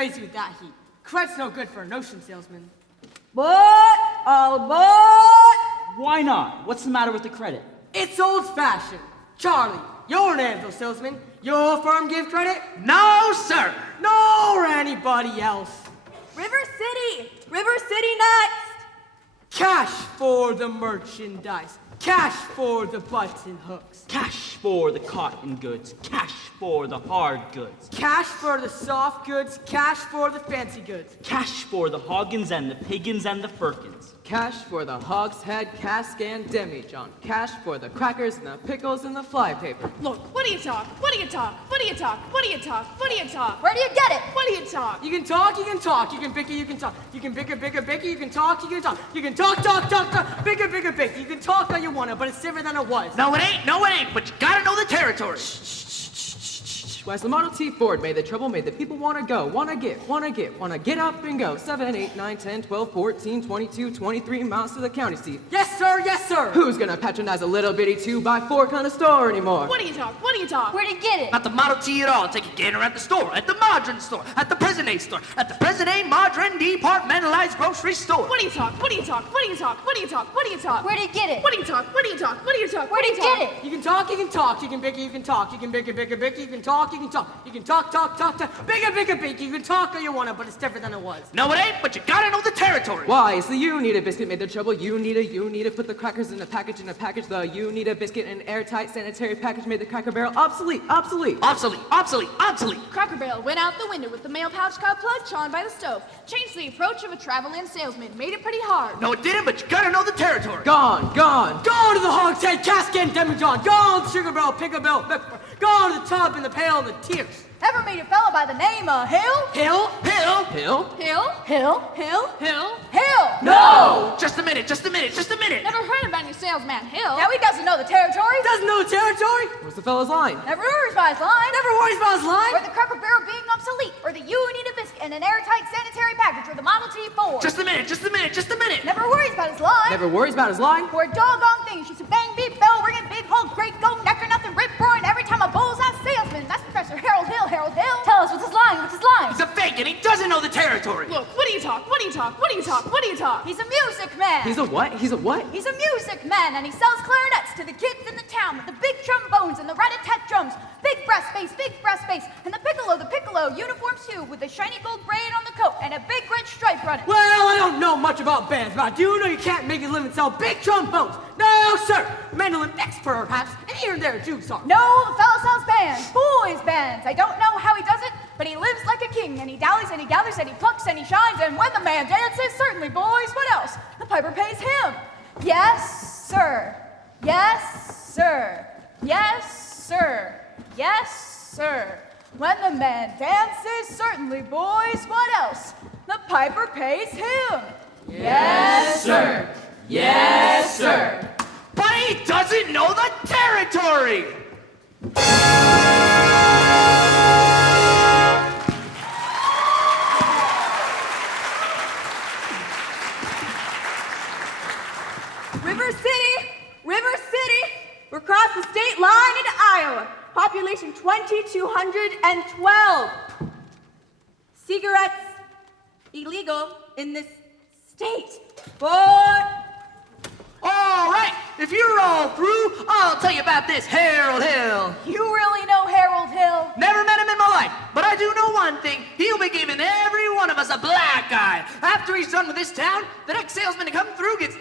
crazy with that heat. Credit's no good for a notion salesman. But, all aboard! Why not? What's the matter with the credit? It's old-fashioned. Charlie, you're an anvil salesman. Your firm give credit? No, sir. Nor anybody else. River City! River City next! Cash for the merchandise. Cash for the button hooks. Cash for the cotton goods. Cash for the hard goods. Cash for the soft goods. Cash for the fancy goods. Cash for the Hoggins and the Piggins and the Firkins. Cash for the hogshead, cask, and demijohn. Cash for the crackers and the pickles and the flypaper. Look, what do you talk? What do you talk? What do you talk? What do you talk? What do you talk? Where do you get it? What do you talk? You can talk, you can talk. You can bicker, you can talk. You can bicker, bicker, bicker. You can talk, you can talk. You can talk, talk, talk, talk. Bicker, bicker, bicker. You can talk all you want to, but it's different than it was. No, it ain't, but you gotta know the territory. As the Model T Ford made the trouble, made the people want to go, wanna get up and go. 7, 8, 9, 10, 12, 14, 22, 23 miles to the county seat. Yes, sir, yes, sir. Who's gonna patronize a little bitty 2x4 kind of store anymore? What do you talk? What do you talk? Where do you get it? Not the Model T at all. Take a gander at the store, at the Modern store, at the President store, at the President Modern Departmentalized Grocery Store. What do you talk? What do you talk? What do you talk? What do you talk? What do you talk? Where do you get it? What do you talk? What do you talk? What do you talk? Where do you get it? You can talk, you can talk. You can bicker, you can talk. You can bicker, bicker, bicker. You can talk, you can talk. You can talk, talk, talk, talk. Bicker, bicker, bicker. You can talk all you want to, but it's different than it was. No, it ain't, but you gotta know the territory. Why? It's the you need a biscuit made the trouble. You need a put the crackers in a package. The you need a biscuit in an airtight sanitary package made the Cracker Barrel obsolete. Obsolete. Cracker Barrel went out the window with the mail pouch got plugged on by the stove. Changed the approach of a travel-in salesman. Made it pretty hard. No, it didn't, but you gotta know the territory. Gone. Go to the hogshead, cask and demijohn. Go to the sugar barrel, pickle barrel, Bickford. Go to the tub and the pail and the tears. Ever meet a fella by the name of Hill? Hill? Hill. Hill? Hill? Hill? Hill! No! Just a minute. Never heard about any salesman Hill. Now he doesn't know the territory. Doesn't know the territory? What's the fella's line? Never worries about his line. Never worries about his line? Or the Cracker Barrel being obsolete. Or the you need a biscuit in an airtight sanitary package. Or the Model T Ford. Just a minute. Never worries about his line. Never worries about his line. For a doggone thing, she's a bang, beep, bell, ringing, big hole, great go, necker, nothing, rip, roaring, every time a bullseye salesman. That's Professor Harold Hill. Tell us, what's his line? He's a fake and he doesn't know the territory. Look, what do you talk? What do you talk? What do you talk? What do you talk? He's a music man. He's a what? He's a music man, and he sells clarinets to the kids in the town with the big trombones and the rat-a-tat drums. Big brass bass, and the piccolo, uniforms too, with a shiny gold braid on the coat and a big red stripe running. Well, I don't know much about bands, but I do know you can't make a living sell big trombones. No, sir. Mandolin expert, perhaps, and here and there a jukes are. No, the fellow sells bands, boys' bands. I don't know how he does it, but he lives like a king, and he dallies, and he gathers, and he plucks, and he shines, and when the man dances, certainly, boys, what else? The piper pays him. Yes, sir. Yes, sir. Yes, sir. Yes, sir. When the man dances, certainly, boys, what else? The piper pays him. Yes, sir. Yes, sir. But he doesn't know the territory. River City, we're across the state line into Iowa. Population 2,212. Cigarettes illegal in this state. But All right, if you're all through, I'll tell you about this Harold Hill. you really know Harold Hill? Never met him in my life, but I do know one thing. He'll be giving every one of us a black eye. After he's done with this town, the next salesman to come through gets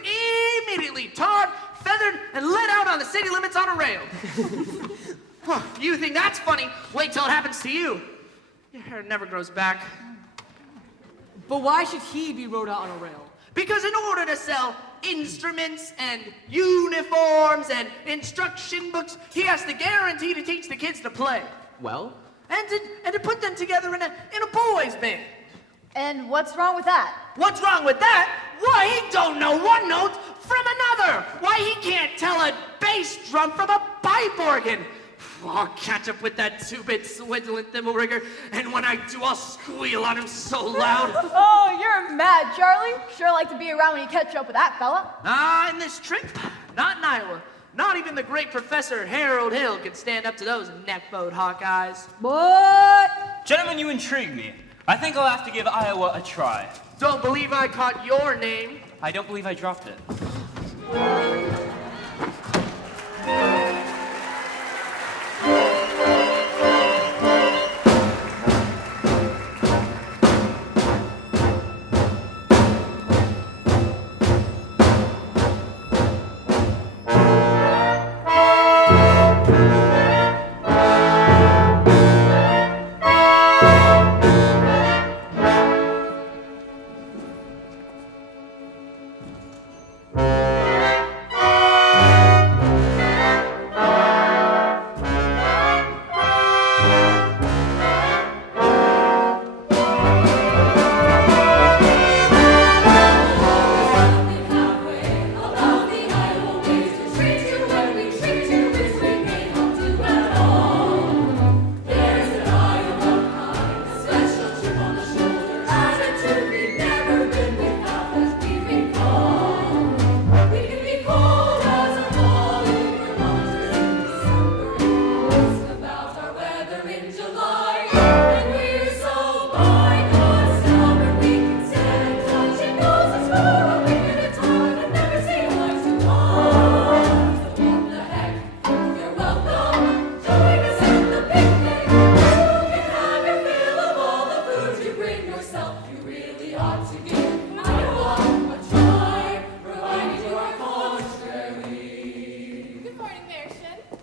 immediately tarred, feathered, and let out on the city limits on a rail. Huh, you think that's funny? Wait till it happens to you. Your hair never grows back. But why should he be rode out on a rail? Because in order to sell instruments and uniforms and instruction books, he has to guarantee to teach the kids to play. Well, And to put them together in a boys' band. And what's wrong with that? What's wrong with that? Why, he don't know one note from another. Why, he can't tell a bass drum from a pipe organ. I'll catch up with that two-bit swindling thimble rigger, and when I do, I'll squeal on him so loud. Oh, you're mad, Charlie. Sure like to be around when you catch up with that fella. Ah, in this trip, not in Iowa. Not even the great Professor Harold Hill can stand up to those neck-bowed Hawkeyes. But Gentlemen, you intrigue me. I think I'll have to give Iowa a try. Don't believe I caught your name. I don't believe I dropped it.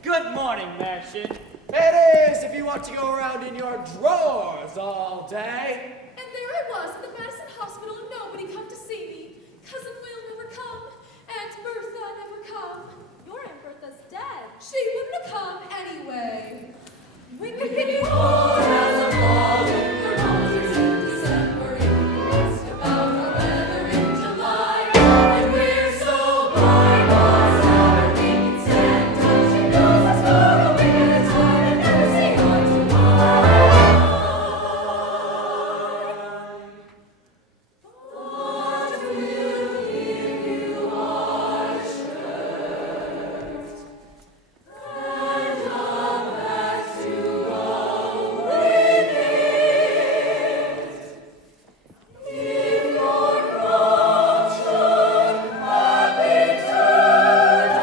Good morning, Martian. It is if you want to go around in your drawers all day. And there I was in the Madison Hospital and nobody come to see me. Cousin Will never come. Aunt Bertha never come. Your Aunt Bertha's dead. She wouldn't have come anyway. We could be cold as a falling thermometers in December. It's about our weather in July. And we're so blind, lost our we can stand. Touching noses for a week at a time and never see eye to eye. What will give you our shirts? And come back to go with it. If your crown should have been turned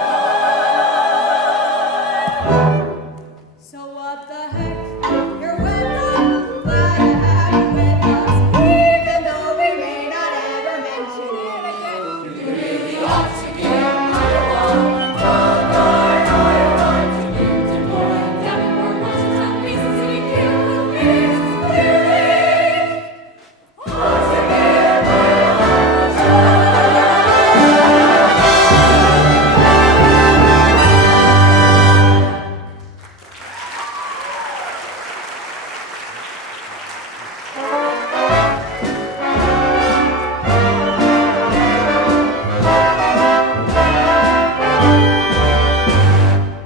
on. So what the heck? You're welcome. Glad to have you with us, even though we may not ever mention it again. You really ought to give Iowa to Newton, Boyd, Davenport, Washington, Mason City, Carroll, Pierce, Clear Lake. Ought to give Iowa a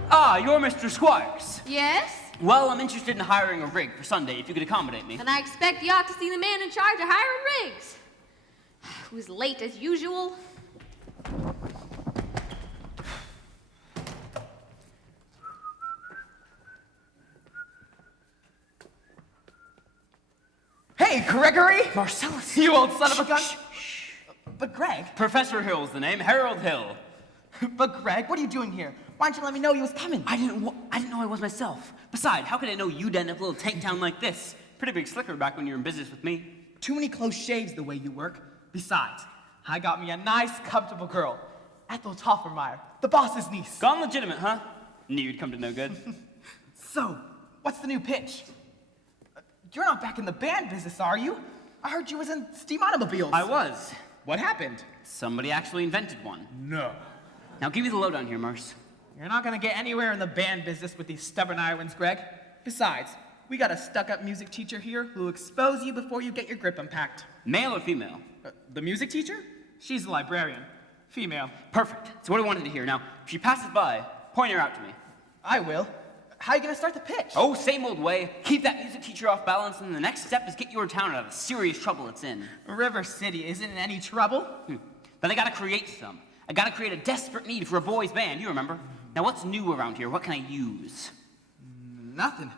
Ah, you're Mr. Squires. Yes? Well, I'm interested in hiring a rig for Sunday, if you could accommodate me. And I expect you ought to see the man in charge of hiring rigs. Who's late as usual. Hey, Gregory! Marcellus. You old son of a gun! But Greg, Professor Hill's the name, Harold Hill. but Greg, what are you doing here? Why didn't you let me know he was coming? I didn't know I was myself. Besides, how could I know you'd end up a little tank town like this? Pretty big slicker back when you were in business with me. Too many close shaves the way you work. Besides, I got me a nice, comfortable girl. Ethel Toffermeyer, the boss's niece. Gone legitimate, huh? Knew you'd come to no good. So, what's the new pitch? You're not back in the band business, are you? I heard you was in steam automobiles. I was. What happened? Somebody actually invented one. No. Now give me the lowdown here, Marce. You're not gonna get anywhere in the band business with these stubborn Iowans, Greg. Besides, we got a stuck-up music teacher here who'll expose you before you get your grip unpacked. Male or female? The music teacher? She's a librarian. Female. Perfect. It's what I wanted to hear. Now, if she passes by, point her out to me. I will. How you gonna start the pitch? Oh, same old way. Keep that music teacher off balance, and the next step is get your town out of the serious trouble it's in. River City isn't in any trouble. Then I gotta create some. I gotta create a desperate need for a boys' band, you remember? Now, what's new around here? What can I use? Nothing.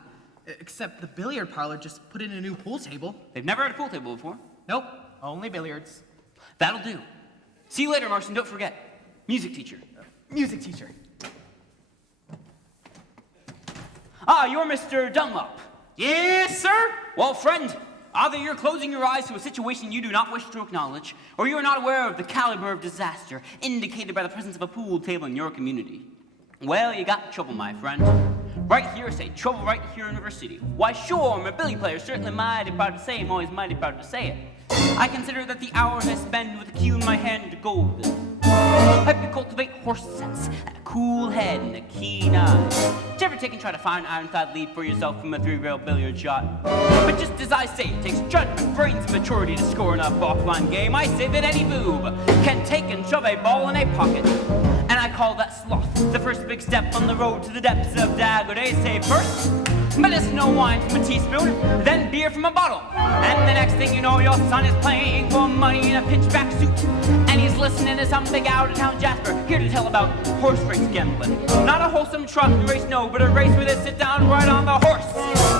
Except the billiard parlor just put in a new pool table. They've never had a pool table before. Nope, only billiards. That'll do. See you later, Marston. Don't forget. Music teacher. Music teacher. Ah, you're Mr. Dunlop. Yes, sir? Well, friend, either you're closing your eyes to a situation you do not wish to acknowledge, or you are not aware of the caliber of disaster indicated by the presence of a pool table in your community. Well, you got trouble, my friend. Right here, say trouble right here in River City. Why, sure, I'm a billy player, certainly mighty proud to say, I'm always mighty proud to say it. I consider that the hours I spend with the cue in my hand are golden. Help you cultivate horse sense, and a cool head, and a keen eye. Did you ever take and try to find an ironside lead for yourself from a 3-rail billiard shot? But just as I say, it takes judgment, brains, and maturity to score in a ball-line game. I say that any boob can take and shove a ball in a pocket. And I call that sloth, the first big step on the road to the depths of Dago. They say first, medicinal wine from a teaspoon, then beer from a bottle. And the next thing you know, your son is playing for money in a pinchback suit. And he's listening to some big out-of-town Jasper, here to tell about horse race gambling. Not a wholesome trot race, no, but a race where they sit down right on the horse.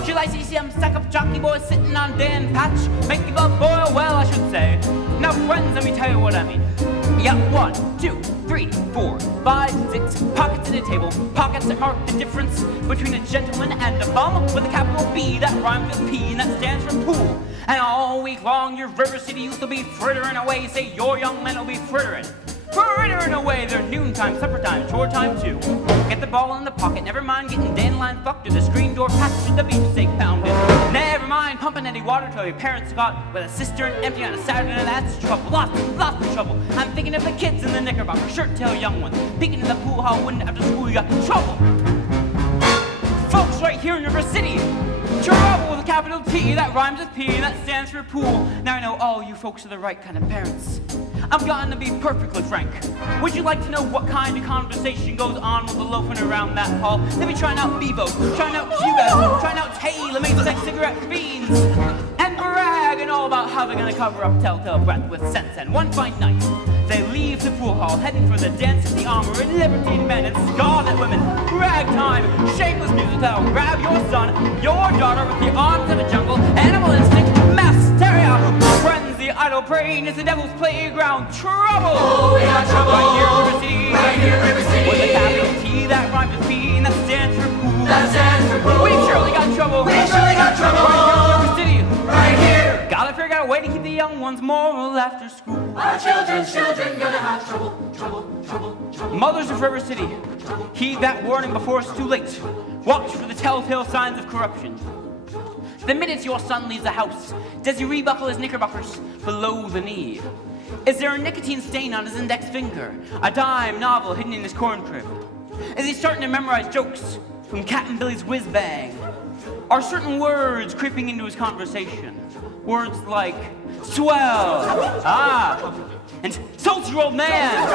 Should I see some stuck-up jockey boys sitting on Dan Patch, make the blood boil? Well, I should say. Now, friends, let me tell you what I mean. You got 1, 2, 3, 4, 5, 6 pockets in a table. Pockets that mark the difference between a gentleman and a bum with a capital B that rhymes with P and that stands for pool. And all week long, your River City youth will be frittering away. Say your young men will be frittering away. Their noontime, supper time, chore time too. Get the ball in the pocket. Never mind getting dandelion fucked or the screen door patched with the beefsteak pounded. Never mind pumping any water till your parents got with a cistern empty on a Saturday. That's trouble. Lots of trouble. I'm thinking of the kids in the knickerbocker shirt tail young ones peeking in the pool hall window after school. You got trouble. Folks right here in River City. Trouble with a capital T that rhymes with P and that stands for pool. Now I know all you folks are the right kind of parents. I'm going to be perfectly frank. Would you like to know what kind of conversation goes on with the loafing around that hall? They be trying out Bevo, trying out Cubas, trying out tailor-made sex cigarette fiends, and bragging all about how they're gonna cover up telltale breath with sense. And one fine night, they leave the pool hall, heading for the dance of the armor and libertine men and scarlet women. Ragtime, shameless music that'll grab your son, your daughter with the arms of a jungle, animal instinct, mass hysteria, frenzy, idle brain is the devil's playground. Trouble! Oh, we got trouble! Right here in River City. With a capital T that rhymes with P and that stands for pool. That stands for pool. We've surely got trouble. We've surely got trouble. Right here in River City. Right here. Gotta figure out a way to keep the young ones moral after school. Our children's children gonna have trouble. Mothers of River City, heed that warning before it's too late. Watch for the telltale signs of corruption. The minute your son leaves the house, does he rebuckle his knickerbockers below the knee? Is there a nicotine stain on his index finger? A dime novel hidden in his corn crib? Is he starting to memorize jokes from Captain Billy's whiz bag? Are certain words creeping into his conversation? Words like swell, and salty old man.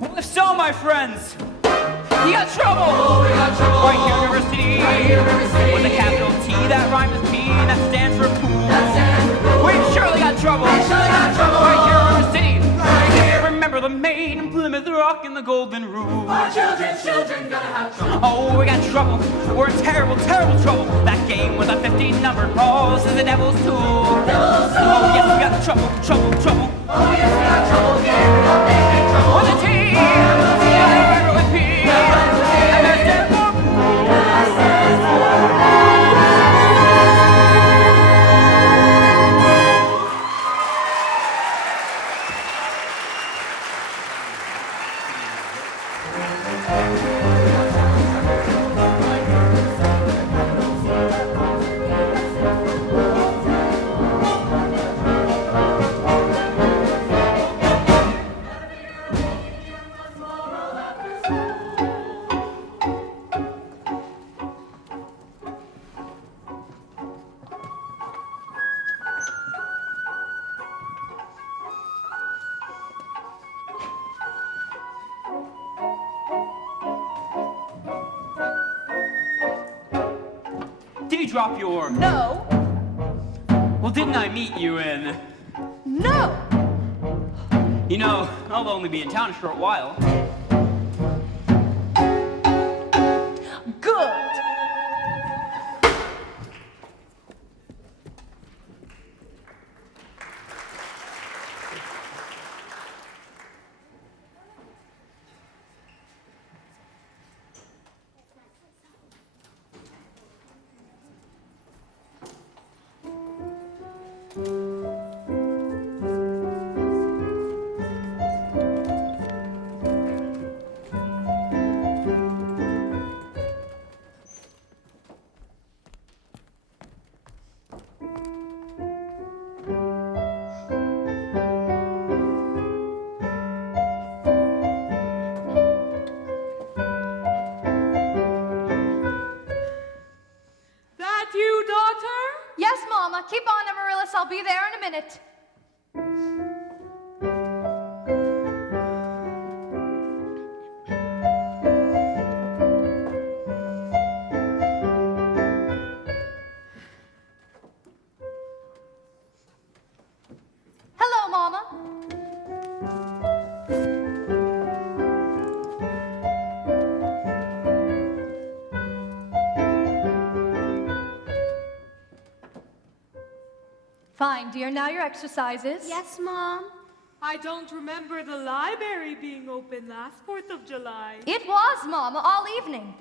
Well, if so, my friends, you got trouble. Oh, we got trouble. Right here in River City. Right here in River City. With a capital T that rhymes with P and that stands for pool. That stands for pool. We've surely got trouble. We've surely got trouble. Right here in River City. Right here. Remember the maid in Plymouth Rock and the Golden Rule. Our children's children gonna have trouble. Oh, we got trouble. We're in terrible, terrible trouble. That game with a 15 number. Oh, this is the devil's tool. Devil's tool. Oh, yes, we got trouble. Oh, yes, we got trouble. Yeah, big trouble. With a T. Remember with P. And that stands for Did you drop your... No. Well, didn't I meet you in... No. You know, I'll only be in town a short while. Good. I'll be there in a minute. Hello, Mama. Fine, dear. Now your exercises. Yes, Mom. I don't remember the library being open last 4th of July. It was, Mama, all evening.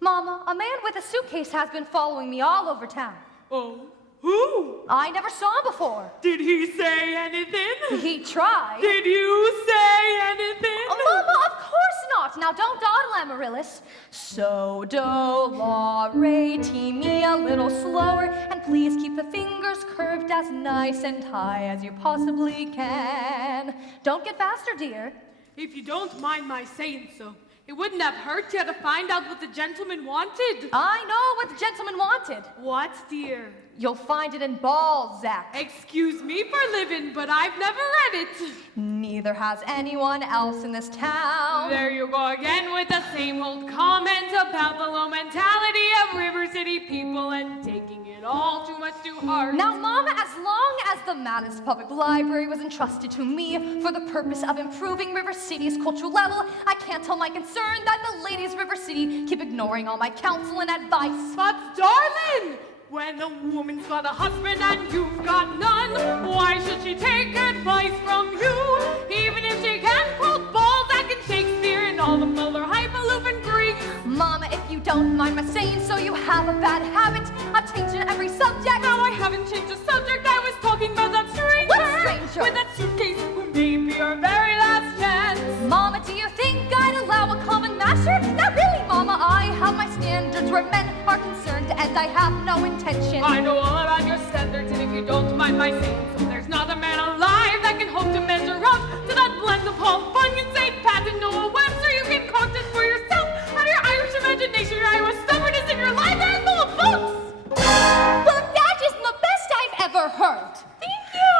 Mama, a man with a suitcase has been following me all over town. Oh, who? I never saw him before. Did he say anything? He tried. Did you say anything? Oh, Mama, of course not. Now don't dawdle, Amaryllis. So, do, la, re, ti, mi, a little slower. And please keep the fingers curved as nice and high as you possibly can. Don't get faster, dear. If you don't mind my saying so, it wouldn't have hurt you to find out what the gentleman wanted. I know what the gentleman wanted. What, dear? You'll find it in Balzac. Excuse me for living, but I've never read it. Neither has anyone else in this town. There you go again with the same old comment about the low mentality of River City people and taking it all too much to heart. Now, Mama, as long as the Madison Public Library was entrusted to me for the purpose of improving River City's cultural level, I can't tell my concern that the ladies of River City keep ignoring all my counsel and advice. But darling, when a woman's got a husband and you've got none, why should she take advice from you? Even if she can quote Balzac and Shakespeare and all the Muller highfalutin and Greek. Mama, if you don't mind my saying so, you have a bad habit of changing every subject. No, I haven't changed the subject. I was talking about that stranger. What stranger? With that suitcase who may be our very last chance. Mama, do you think I'd allow a common masher? Not really, Mama. I have my standards where men are concerned, and I have no intention. I know all about your standards, and if you don't mind my saying so, there's not a man alive that can hope to measure up to that blend of Paul Bunyan, St. Pat, and Noah Webster. You can conquer for yourself out of your Irish imagination, your Irish stubbornness, and your library full of books. Well, that isn't the best I've ever heard. Thank you.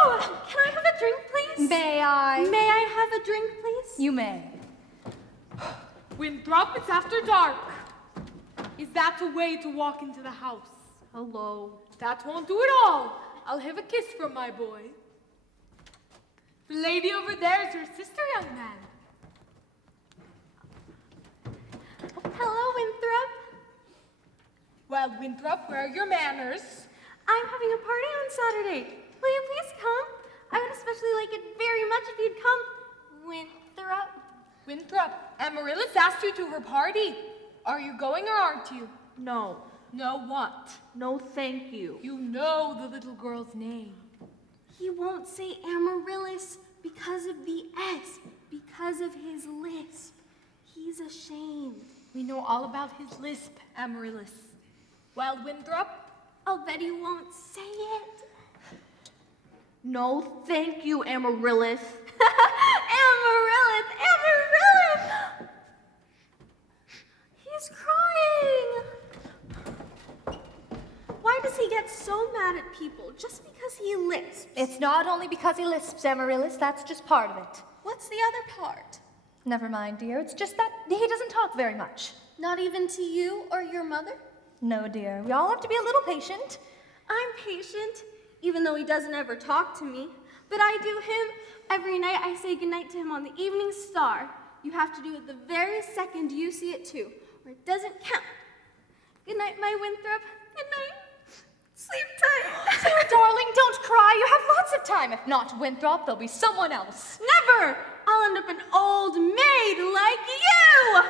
Can I have a drink, please? May I? May I have a drink, please? You may. Winthrop, it's after dark. Is that the way to walk into the house? Hello. That won't do it all. I'll have a kiss from my boy. The lady over there is your sister, young man. Hello, Winthrop. Well, Winthrop, where are your manners? I'm having a party on Saturday. Will you please come? I would especially like it very much if you'd come. Winthrop. Winthrop, Amaryllis asked you to her party. Are you going or aren't you? No, No what? no thank you. You know the little girl's name. He won't say Amaryllis because of the S, because of his lisp. He's ashamed. We know all about his lisp, Amaryllis. Well, Winthrop, I'll bet he won't say it. No thank you, Amaryllis. Amaryllis! Amaryllis! He's crying. Why does he get so mad at people just because he lisps? It's not only because he lisps, Amaryllis. That's just part of it. What's the other part? Never mind, dear. It's just that he doesn't talk very much. Not even to you or your mother? No, dear. We all have to be a little patient. I'm patient, even though he doesn't ever talk to me. But I do him. Every night I say goodnight to him on the Evening Star. You have to do it the very second you see it too, or it doesn't count. Good night, my Winthrop. Good night. Sleep tight. Dear darling, don't cry. You have lots of time. If not Winthrop, there'll be someone else. Never! I'll end up an old maid like you!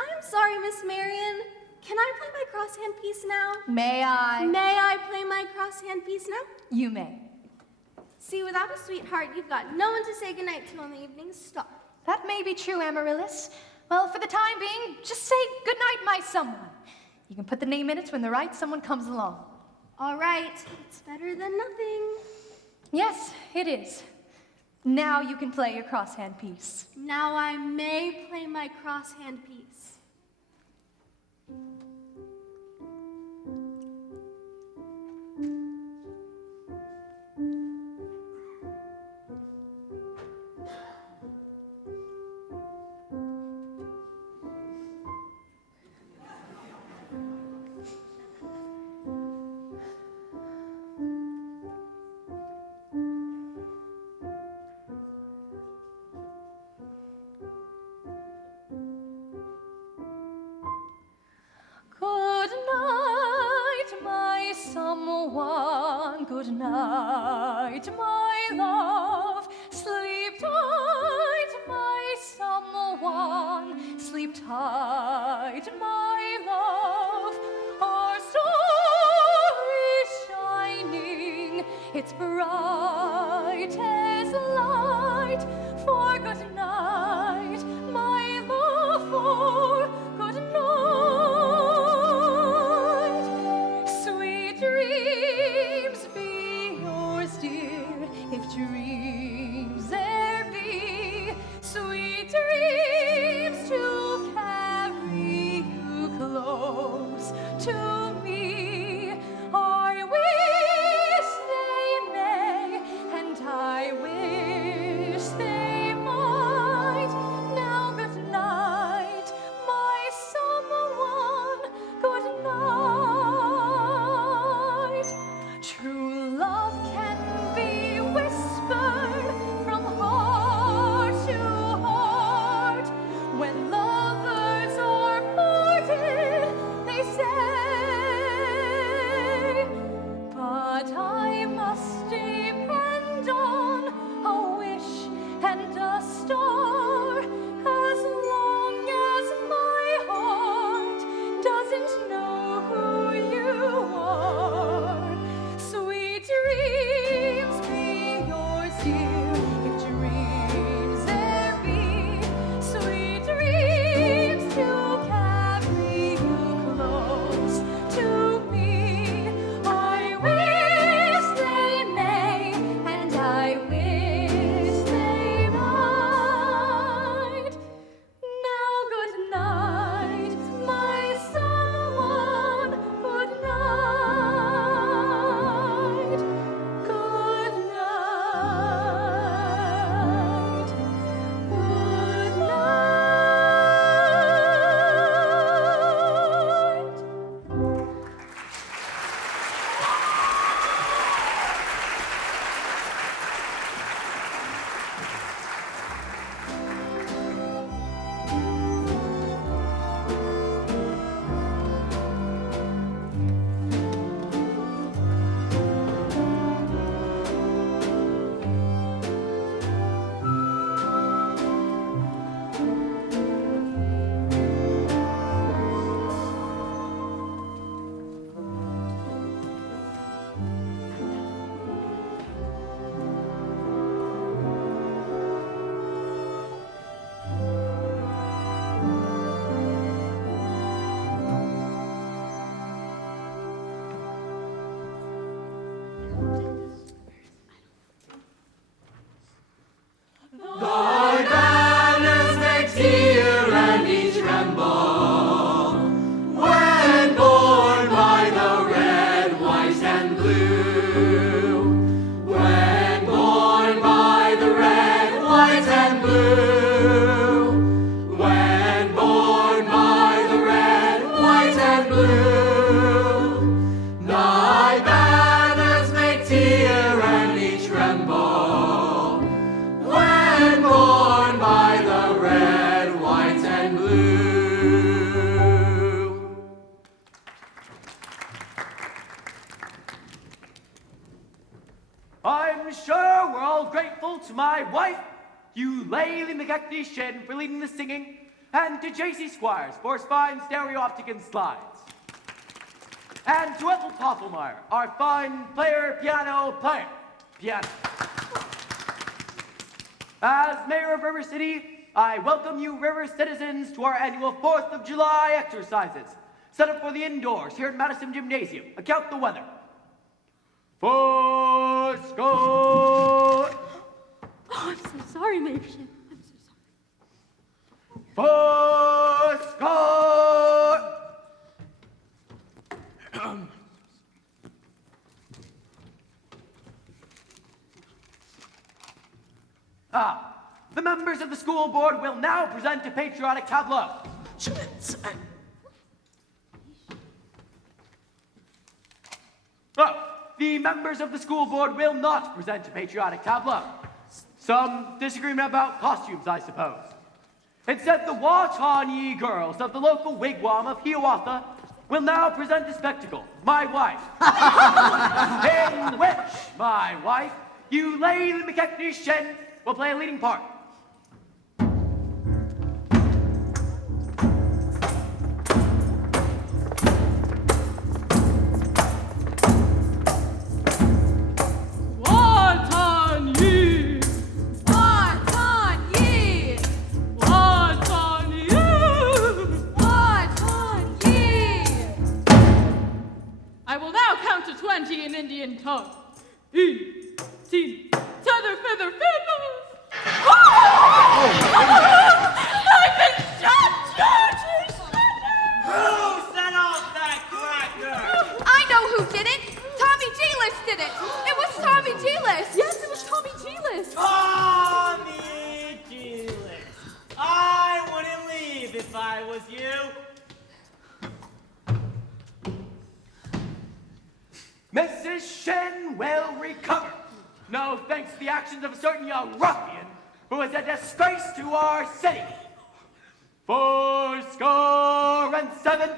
I'm sorry, Miss Marion. Can I play my crosshand piece now? May I? May I play my crosshand piece now? You may. See, without a sweetheart, you've got no one to say goodnight to on the Evening Star. That may be true, Amaryllis. Well, for the time being, just say goodnight, my someone. You can put the name in it when the right someone comes along. All right, it's better than nothing. Yes, it is. Now you can play your crosshand piece. Now I may play my crosshand piece. good night, my love. Sleep tight, my someone. Sleep tight, my love. Our star is shining, it's bright as light. For good night, my love, for good night. Sweet dreams be yours, dear, if dreams there be. Sweet dreams to carry you close to me. I wish they may, and I wish they might. Now good night, my someone, good night. True love can be whispered from heart to heart. When lovers are parted, they say, but I must depend on a wish and a star, as long as my heart doesn't know who you are. Sweet dreams be yours, dear, if dreams there be. Sweet dreams to carry you close to me. I wish they may, and I wish they might. Now good night, my someone, good night. Good night. Good night. I'm sure we're all grateful to my wife, Eulalie McKechnie Shin, for leading the singing, and to J.C. Squires for his fine stereoptic and slides. And to Ethel Toffelmeyer, our fine piano player. As mayor of River City, I welcome you River citizens to our annual 4th of July exercises, set up for the indoors here at Madison Gymnasium. Account the weather. For Scott! Oh, I'm so sorry, Mayor Shin. I'm so sorry. For Scott! The members of the school board will now present a patriotic tableau. The members of the school board will not present a patriotic tableau. Some disagreement about costumes, I suppose. Instead, the Wataughee girls of the local wigwam of Hiawatha will now present the spectacle, my wife. In which my wife, Eulalie McKechnie Shen, will play a leading part. I will now count to 20 in Indian tongue. 18, tether, feather, feathers. I've been shot, George! Who set off that cracker? I know who did it. Tommy G-List did it. It was Tommy G-List. Yes, it was Tommy G-List. Tommy G-List. I wouldn't leave if I was you. Mrs. Shen will recover. No thanks to the actions of a certain young ruffian who is a disgrace to our city. 77.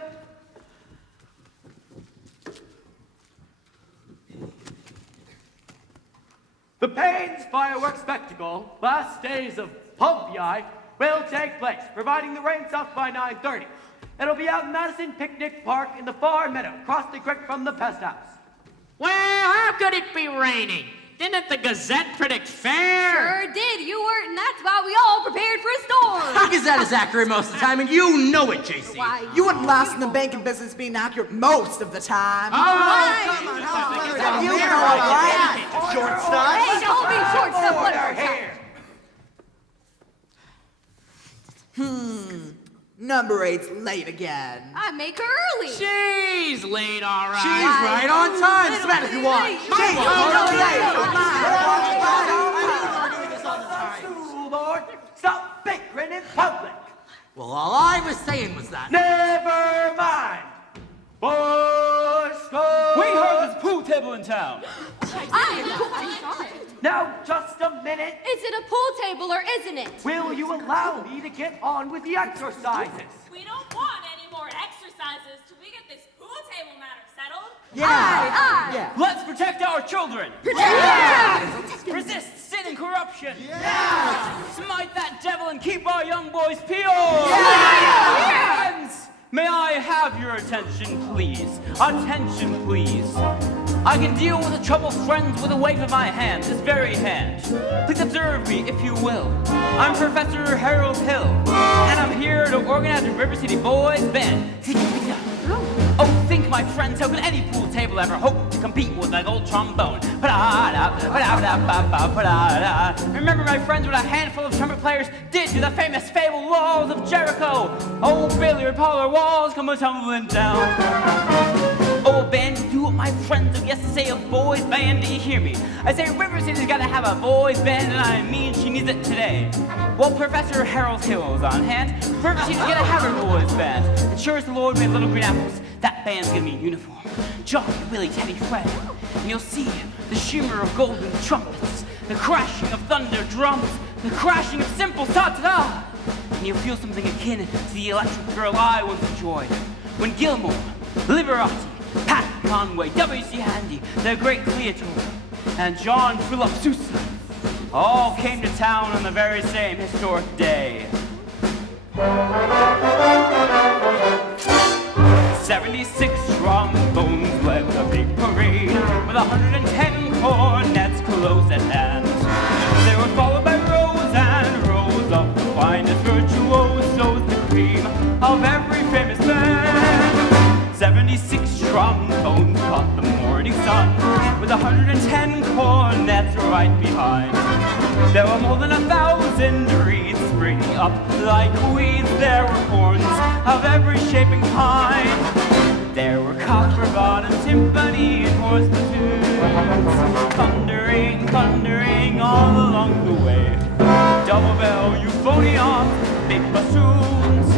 The Payne's fireworks spectacle, last days of Pompeii, will take place, providing the rain stops by 9:30. It'll be out in Madison Picnic Park in the far meadow, across the creek from the pest house. Well, how could it be raining? Didn't the Gazette predict fair? Sure did. You weren't, and that's why we all prepared for a storm. The Gazette is accurate most of the time, and you know it, JC. Why, You wouldn't last in the banking business being accurate most of the time. Come on, you know, right? Short stuff. Hey, don't be short stuff. What Order here. Number 8's late again. I make her early. She's late, all right. She's right on time. Smack if you want. School board, stop bickering in public. Well, all I was saying was that. Never mind. Boys, go. We heard there's a pool table in town. I am sorry. Now, just a minute. Is it a pool table or isn't it? Will you allow me to get on with the exercises? We don't want any more exercises till we get this pool table matter settled. Yeah. Let's protect our children. Resist sin and corruption. Smite that devil and keep our young boys pure. Friends, may I have your attention, please? Attention, please. I can deal with the troubled friends with a wave of my hand, this very hand. Please observe me, if you will. I'm Professor Harold Hill, and I'm here to organize a River City Boys Band. Oh, think, my friends, how could any pool table ever hope to compete with that old trombone? Remember, my friends, what a handful of trumpet players did to the famous fabled walls of Jericho. Oh, Billiard parlor walls come tumbling down. Oh, band, do what my friends of yesterday a boys band, do you hear me? I say River City's gotta have a boys band, and I mean she needs it today. Well, Professor Harold Hill is on hand. River City's gonna have her boys band. And sure as the Lord made little green apples, that band's gonna be in uniform. Johnny, Willie, Teddy, Fred. And you'll see the shimmer of golden trumpets, the crashing of thunder drums, the crashing of cymbals, ta-ta-ta. And you'll feel something akin to the electric girl I once enjoyed. When Gilmore, Liberati, Pat Conway, W.C. Handy, the great Cleotor, and John Philip Sousa all came to town on the very same historic day. 76 trombones led the big parade, with 110 cornets close at hand. They were followed by rows and rows of the finest virtuosos, the cream of every famous band. 76 trombones caught the morning sun, with 110 cornets right behind. There were more than 1,000 reeds springing up like weeds. There were horns of every shape and kind. There were copper bottom timpani and horse platoons, thundering, thundering all along the way. Double bell euphonium, big bassoons,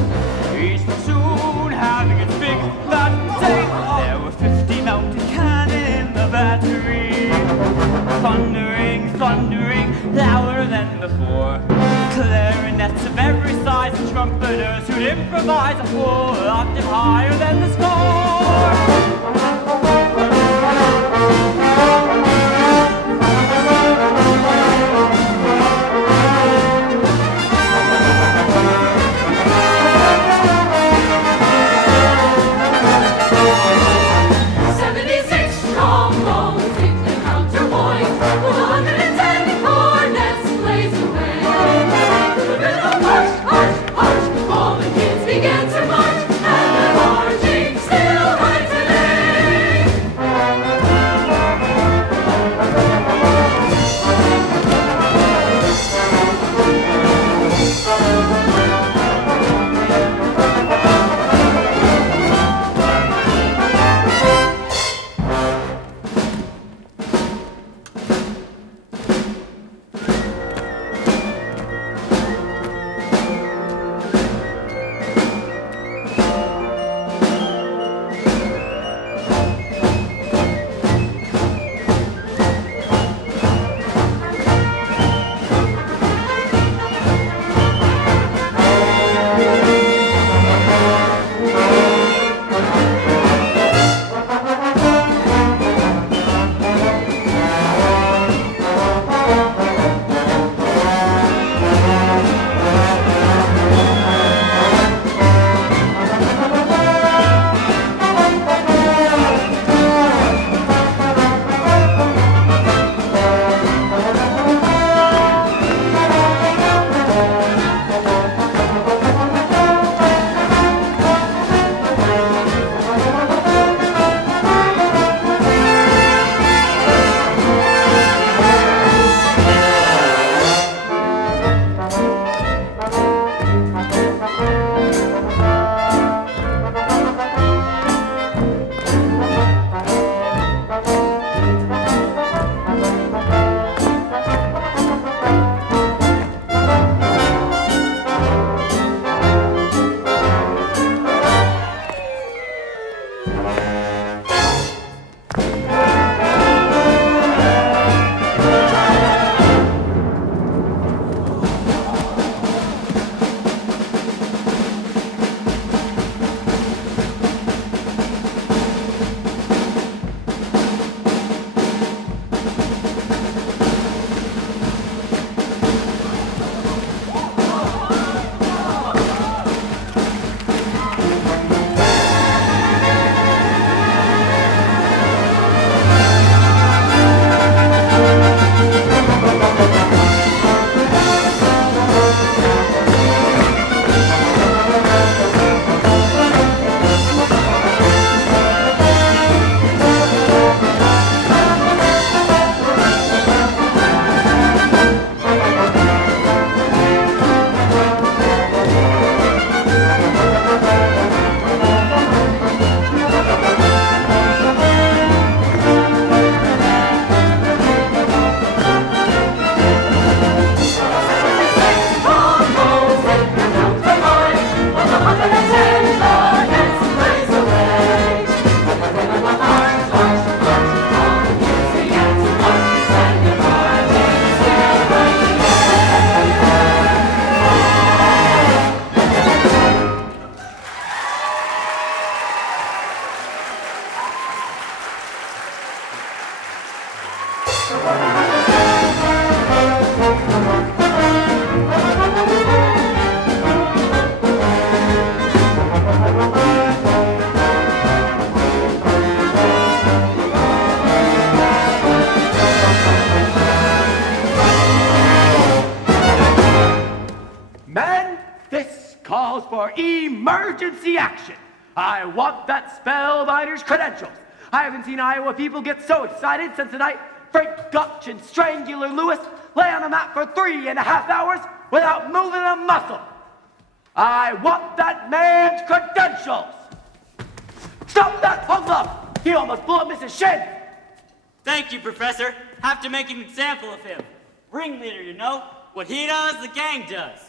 each bassoon having its big fat day. There were 50 mounted cannon in the battery, thundering, thundering, louder than before. Clarinets of every size and trumpeters who'd improvise a full octave higher than the score. calls for emergency action. I want that spellbinder's credentials. I haven't seen Iowa people get so excited since the night Frank Gutch and Strangular Lewis lay on the mat for 3.5 hours without moving a muscle. I want that man's credentials. Stop that hoodlum! He almost blew up Mrs. Shin. Thank you, Professor. Have to make an example of him. Ringleader, you know? What he does, the gang does.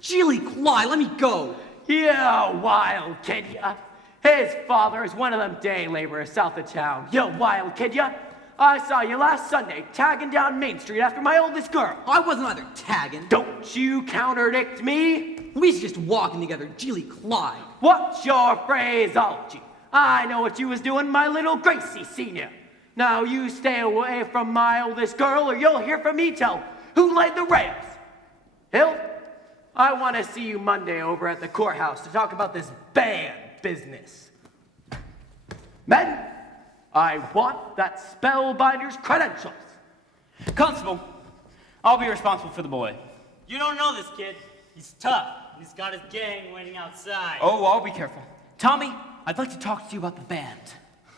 Geely Cly, let me go. Yeah, wild kid, ya. His father is one of them day laborers south of town. You wild kid, ya. I saw you last Sunday tagging down Main Street after my oldest girl. I wasn't either tagging. Don't you contradict me? We was just walking together, Geely Cly. What's your phraseology? I know what you was doing, my little Gracie Senior. Now you stay away from my oldest girl, or you'll hear from me tell who laid the rails. Hill, I want to see you Monday over at the courthouse to talk about this band business. Men, I want that spellbinder's credentials. Constable, I'll be responsible for the boy. You don't know this kid. He's tough. And he's got his gang waiting outside. Oh, I'll be careful. Tommy, I'd like to talk to you about the band.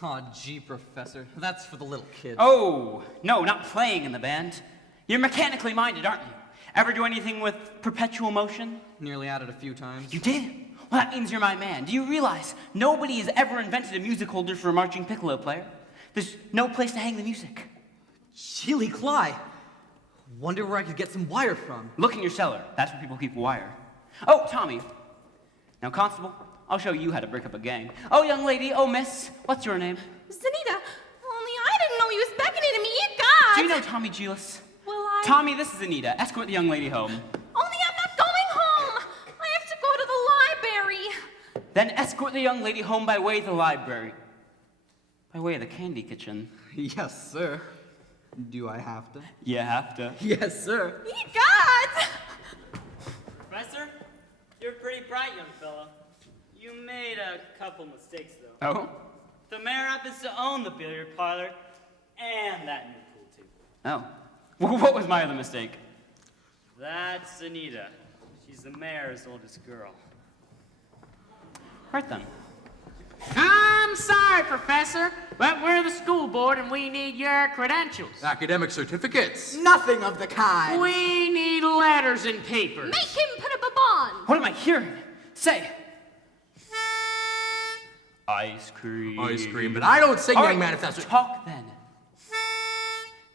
Aw, gee, Professor. That's for the little kids. Oh, no, not playing in the band. You're mechanically minded, aren't you? Ever do anything with perpetual motion? Nearly had it a few times. You did? Well, that means you're my man. Do you realize nobody has ever invented a music holder for a marching piccolo player? There's no place to hang the music. Chili Cly. Wonder where I could get some wire from. Look in your cellar. That's where people keep wire. Oh, Tommy. Now, Constable, I'll show you how to break up a gang. Oh, young lady. Oh, miss. What's your name? Zanita, only I didn't know he was beckoning to me. God! Do you know Tommy Giles? Well, I... Tommy, this is Anita. Escort the young lady home. Only I'm not going home. I have to go to the library. Then escort the young lady home by way of the library. By way of the candy kitchen. Yes, sir. Do I have to? You have to. Yes, sir. God! Professor, you're a pretty bright young fella. You made a couple mistakes, though. Oh? The mayor happens to own the billiard parlor and that new pool table. Oh. Well, what was my other mistake? That's Anita. She's the mayor's oldest girl. Right then. I'm sorry, Professor, but we're the school board and we need your credentials. Academic certificates. Nothing of the kind. We need letters and papers. Make him put up a bond. What am I hearing? Say. Ice cream. Ice cream, but I don't sing, All young right, man, if that's what... Talk then.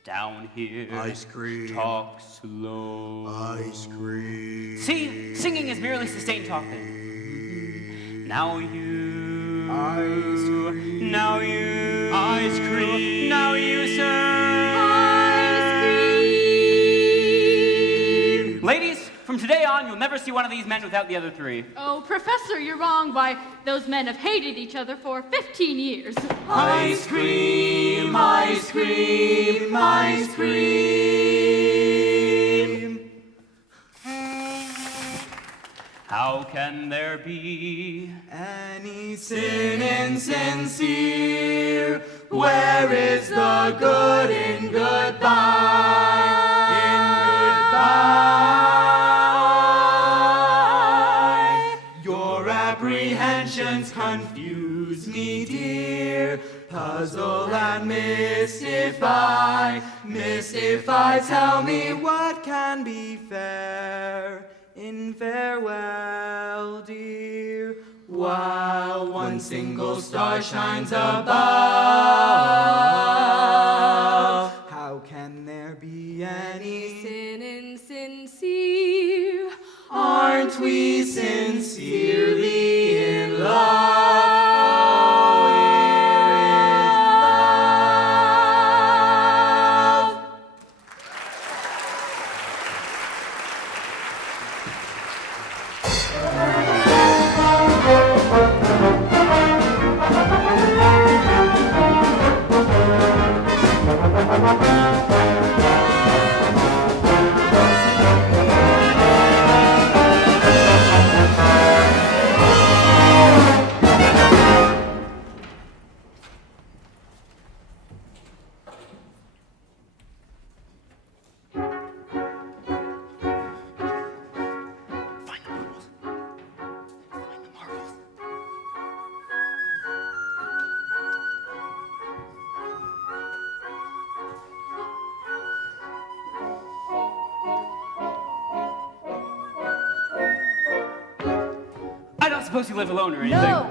Down here. Ice cream. Talk slow. Ice cream. See, singing is merely sustained talking. Now you. Ice cream. Now you. Ice cream. Now you, sir. Ice cream. Ladies, from today on, you'll never see one of these men without the other three. Oh, Professor, you're wrong. Why, those men have hated each other for 15 years. Ice cream, ice cream, ice cream. How can there be Any sin insincere? Where is the good in goodbye? In goodbye. Your apprehensions confuse me, dear. Puzzle and mystify. Mystify, tell me what can be fair. In farewell, dear, while one single star shines above. How can there be any Sin insincere. Aren't we sincerely in love? I don't suppose you live alone or anything. No.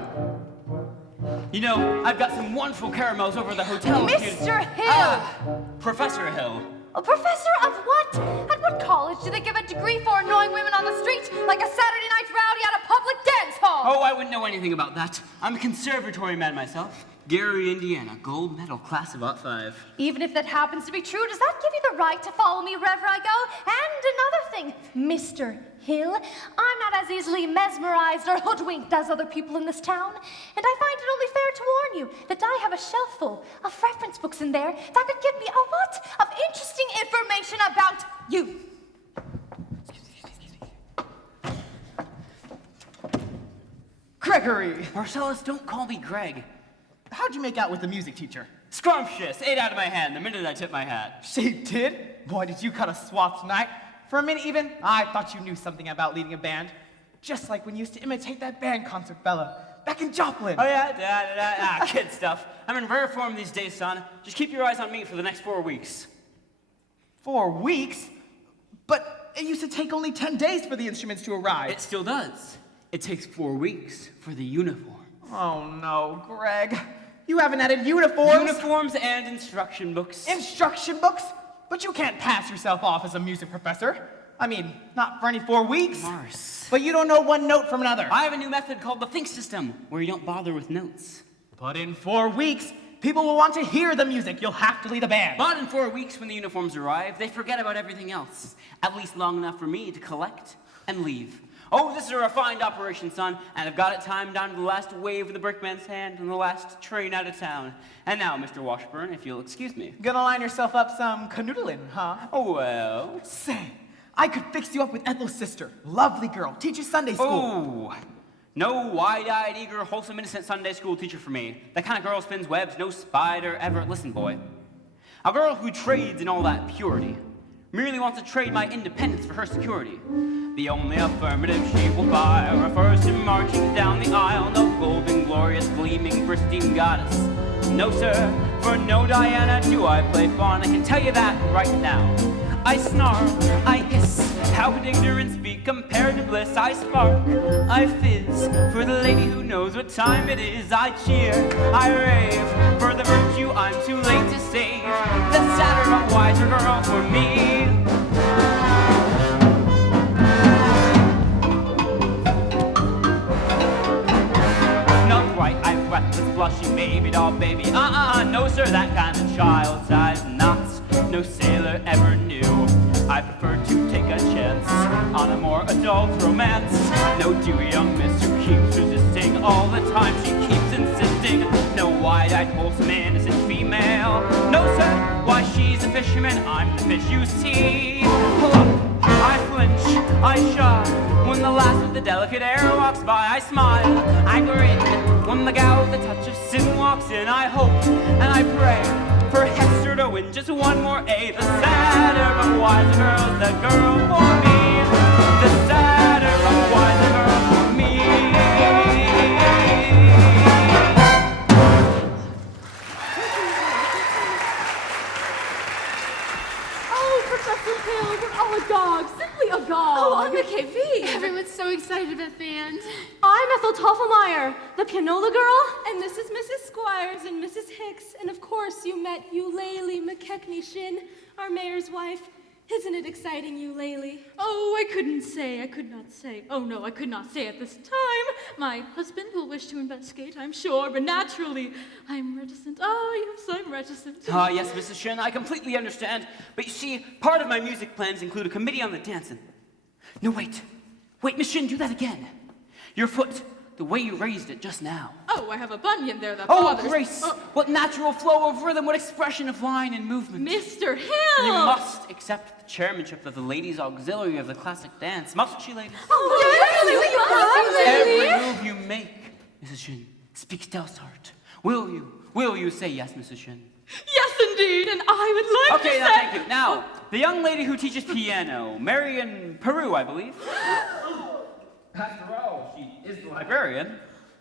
You know, I've got some wonderful caramels over at the hotel. Mr. Hill! Ah, Professor Hill. A professor of what? At what college do they give a degree for annoying women on the street like a Saturday night rowdy at a public dance hall? Oh, I wouldn't know anything about that. I'm a conservatory man myself. Gary, Indiana, gold medal, class of '05. Even if that happens to be true, does that give you the right to follow me wherever I go? And another thing, Mr. Hill, I'm not as easily mesmerized or hoodwinked as other people in this town, and I find it only fair to warn you that I have a shelf full of reference books in there that could give me a lot of interesting information about you. Gregory! Marcellus, don't call me Greg. How'd you make out with the music teacher? Scrumptious, 8 out of my hand the minute I tipped my hat. She did? Boy, did you cut a swath tonight. For a minute even, I thought you knew something about leading a band. Just like when you used to imitate that band concert fella back in Joplin. Oh yeah, kid stuff. I'm in rare form these days, son. Just keep your eyes on me for the next 4 weeks. 4 weeks? But it used to take only 10 days for the instruments to arrive. It still does. It takes 4 weeks for the uniform. Oh no, Greg. You haven't added uniforms. Uniforms and instruction books. Instruction books? But you can't pass yourself off as a music professor. I mean, not for any 4 weeks. Mars. But you don't know one note from another. I have a new method called the Think System, where you don't bother with notes. But in 4 weeks, people will want to hear the music. You'll have to lead a band. But in 4 weeks, when the uniforms arrive, they forget about everything else. At least long enough for me to collect and leave. Oh, this is a refined operation, son, and I've got it timed down to the last wave of the brickman's hand and the last train out of town. And now, Mr. Washburn, if you'll excuse me. Gonna line yourself up some canoodling, huh? Oh, well. Say, I could fix you up with Ethel's sister. Lovely girl, teaches Sunday school. Oh, no wide-eyed, eager, wholesome, innocent Sunday school teacher for me. That kind of girl spins webs no spider ever. Listen, boy. A girl who trades in all that purity merely wants to trade my independence for her security. The only affirmative she will buy refers to marching down the aisle. No golden, glorious, gleaming, pristine goddess. No, sir, for no Diana do I play fawn. I can tell you that right now. I snarl, I hiss, how could ignorance be compared to bliss? I spark, I fizz, for the lady who knows what time it is. I cheer, I rave, for the virtue I'm too late to save. The sadder but wiser girl for me. Not right, I'm breathless, blushing baby doll baby. No sir, that kind of child size not. No sailor ever knew. I prefer to take a chance on a more adult romance. No dewy young miss who keeps resisting all the time. She keeps insisting. No wide-eyed, wholesome, innocent female. No sir, why she's a fisherman, I'm the fish you see. Pull up, I flinch, I shy. When the last of the delicate air walks by, I smile, I grin. When the gal with the touch of sin walks in, I hope and I pray for Hester to win just one more A. The sadder but wiser girl's the girl for me. The sadder but wiser girl for me. Oh, Professor Hill, we're all agog, simply agog. Oh, I'm the KV. Everyone's so excited about the band. I'm Ethel Toffelmeyer, the canola girl. And this is Mrs. Squires and Mrs. Hicks. And of course you met Eulalie McKechnie Shin, our mayor's wife. Isn't it exciting, Eulalie? Oh, I could not say. Oh no, I could not say at this time. My husband will wish to investigate, I'm sure, but naturally, I'm reticent. Oh, yes, I'm reticent. Yes, Mrs. Shin, I completely understand. But you see, part of my music plans include a committee on the dancing. No, wait, Miss Shin, do that again. Your foot, the way you raised it just now. Oh, I have a bunion there that Oh, bothers. Grace! What natural flow of rhythm, what expression of line and movement. Mr. Hill! You must accept the chairmanship of the Ladies' Auxiliary of the Classic Dance. Mustn't she, ladies? Oh, Every move you make, Mrs. Shin, speaks Delsart. Will you say yes, Mrs. Shin? Yes, indeed, and I would like Okay, to now say... thank you. Now, the young lady who teaches piano, Marion Peru, I believe. After all, she is the librarian.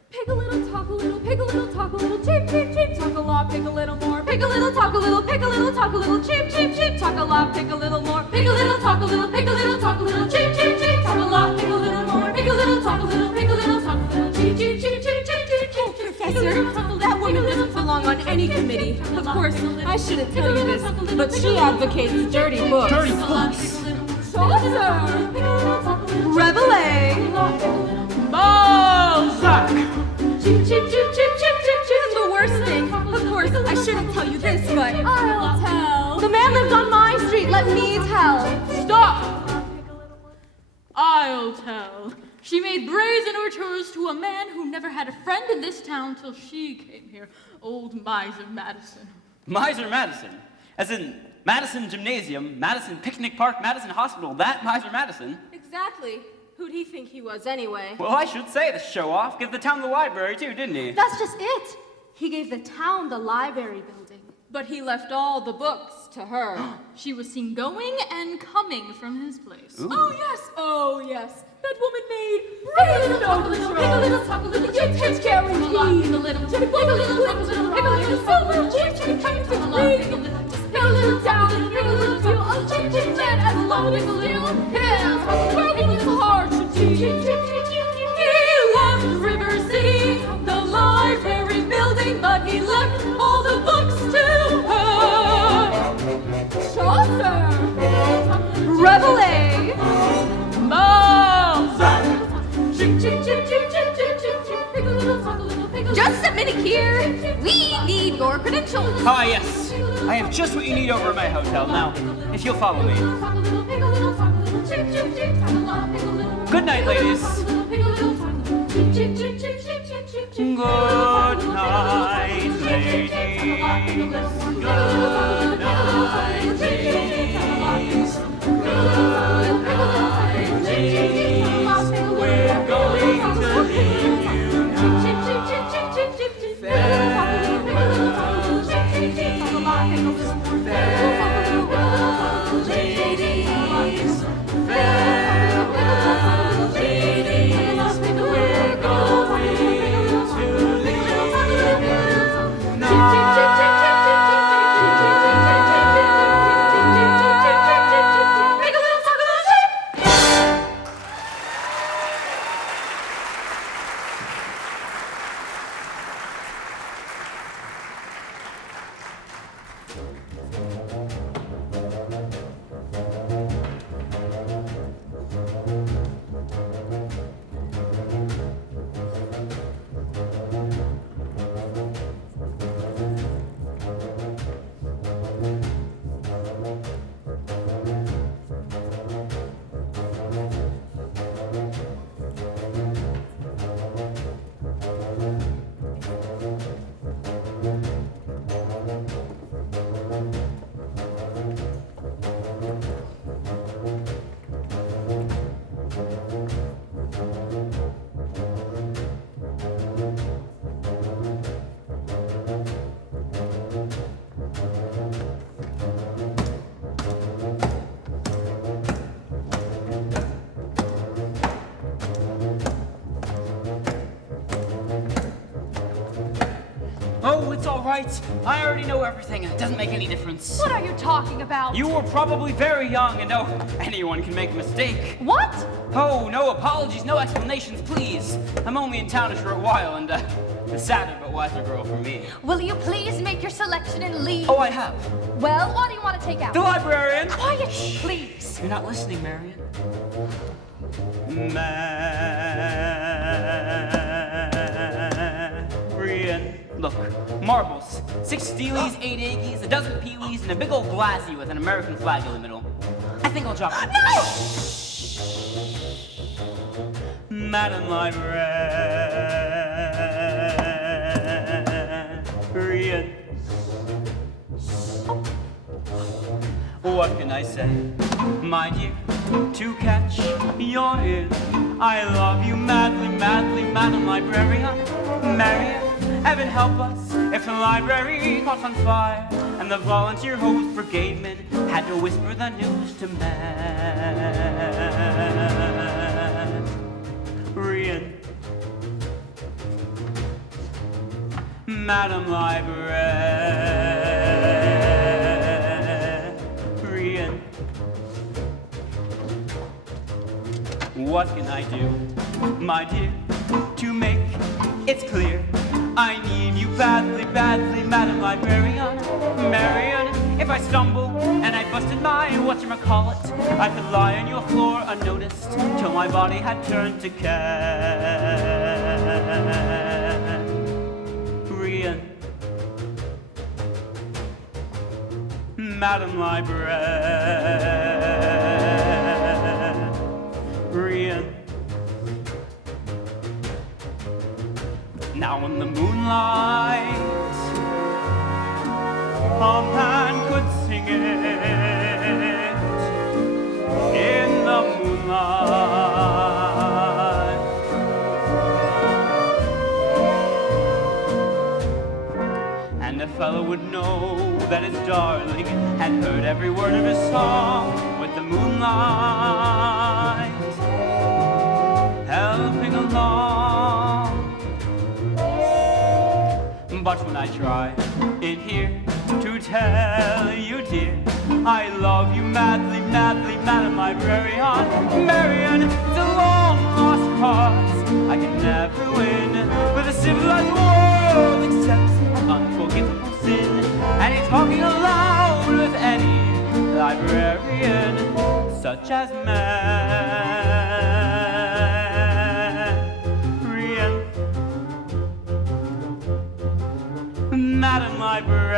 Pig a little, talk a little, pig a little, talk a little, cheep, cheep, cheep, talk a lot, pig a little more, pig a little, talk a little, pig a little, talk a little, cheep, cheep, cheep, talk a lot, pig a little more, pig a little, talk a little, pig a little, talk a little, cheep, cheep, cheep, talk a lot, pig a little more, pig a little, talk a little, pig a little, talk a little, cheep, cheep, cheep, cheep, cheep, cheep, cheep. Professor, that woman doesn't belong on any committee. Of course, I shouldn't tell you this, but she advocates dirty books. Dirty books! Chaucer! Rabelais! Balzac! Chip, chip, chip, chip, chip, chip, chip. And the worst thing, of course, I shouldn't tell you this, but I'll tell. the man lived on my street, let me tell. Stop! I'll tell. She made brazen overtures to a man who never had a friend in this town till she came here, old Miser Madison. Miser Madison? As in Madison Gymnasium, Madison Picnic Park, Madison Hospital, that Miser Madison? Exactly. Who'd he think he was anyway? Well, I should say, the show-off. Give the town the library, too, didn't he? That's just it. He gave the town the library building. But he left all the books to her. She was seen going and coming from his place. Ooh. Oh yes, that woman made brazen overtures. You take guarantee. Pick a little, silver horse to come to ring. Pick a little down, pick a little deal. I'll change it man as long as steel. Hands, working is hard to teach. He left River City, the library building, but he left all the books to her. Chaucer, Rabelais, Mozart. Just a minute here. We need your credentials. Ah, yes. I have just what you need over at my hotel. Now, if you'll follow me. Good night, ladies. Good night, ladies. Good night, ladies. Good night, ladies. We're going to leave you now. Farewell, ladies. Farewell, ladies. We're going to leave you Oh, it's all right. I already know everything, and it doesn't make any difference. What are you talking about? You were probably very young, and oh, anyone can make a mistake. What? Oh, no apologies, no explanations, please. I'm only in town a short while, and a sadder but wiser girl for me. Will you please make your selection and leave? Oh, I have. Well, what do you want to take out? The librarian! Quiet, please. You're not listening, Marion. Marion. Look, marbles. 6 steelies, 8 eggies, a dozen peelies, and a big old glassy with an American flag in the middle. I think I'll drop it. No! Madam Librarian. What can I say, my dear, to catch your ear? I love you madly, madly, Madam Librarian. Marian, heaven help us if the library caught on fire and the volunteer hose brigade men had to whisper the news to Marian. Madam Librarian. What can I do, my dear, to make it clear? I need you badly, badly, Madam Librarian. Marian, if I stumble and I busted my whatchamacallit, I could lie on your floor unnoticed till my body had turned to carrion. Madam Librarian. Now in the moonlight, a man could sing it. In the moonlight, and a fellow would know that his darling had heard every word of his song with the moonlight helping along. But when I try in here to tell you, dear, I love you madly, madly, Madam Librarian, Marian, it's a long lost cause I can never win with a civilized world except unforgivable sin. And he's talking aloud with any librarian, such as Marian, Madam Librarian.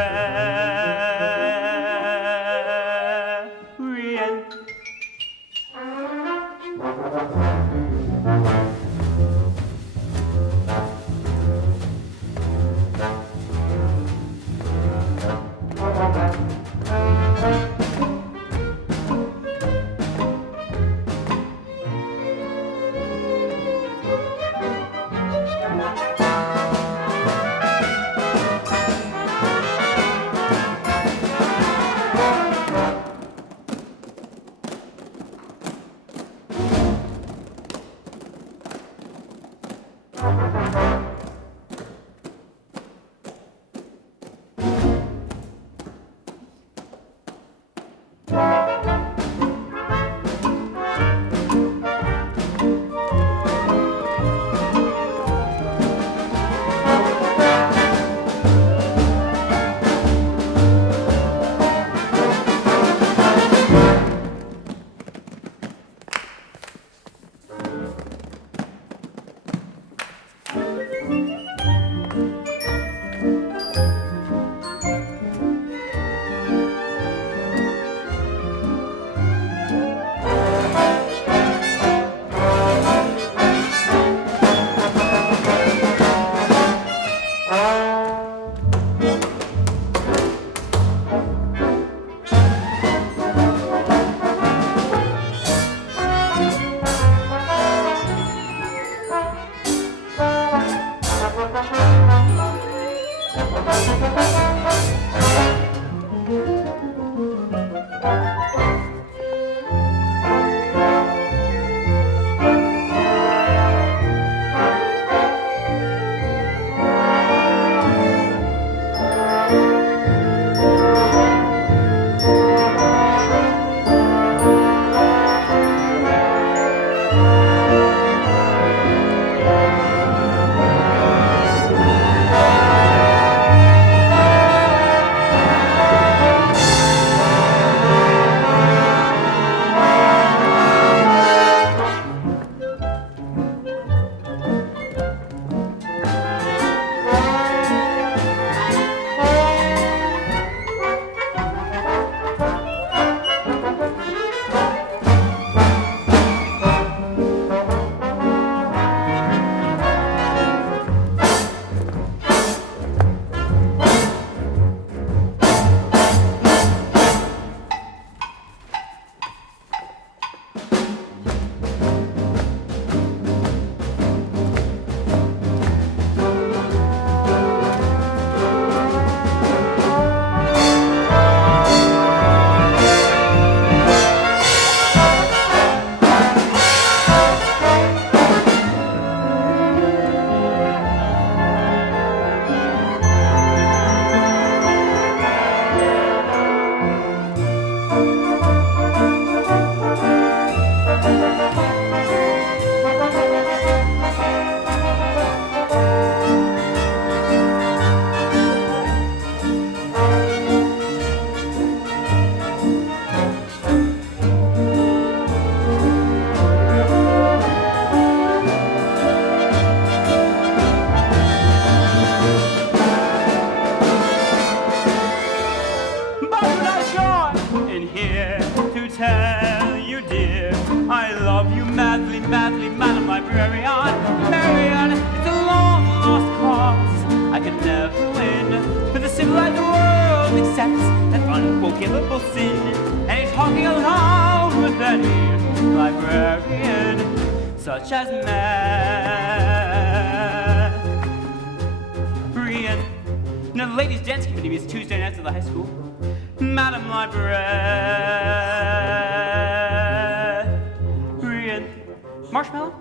madly, madly, Madam Librarian, Marian, it's a long lost cause. can never win. For the civilized world accepts an unforgivable sin, and it's talking along with any librarian, such as Marian. Now, the ladies' dance committee meets Tuesday nights at the high school. Madam Librarian. Marshmallow?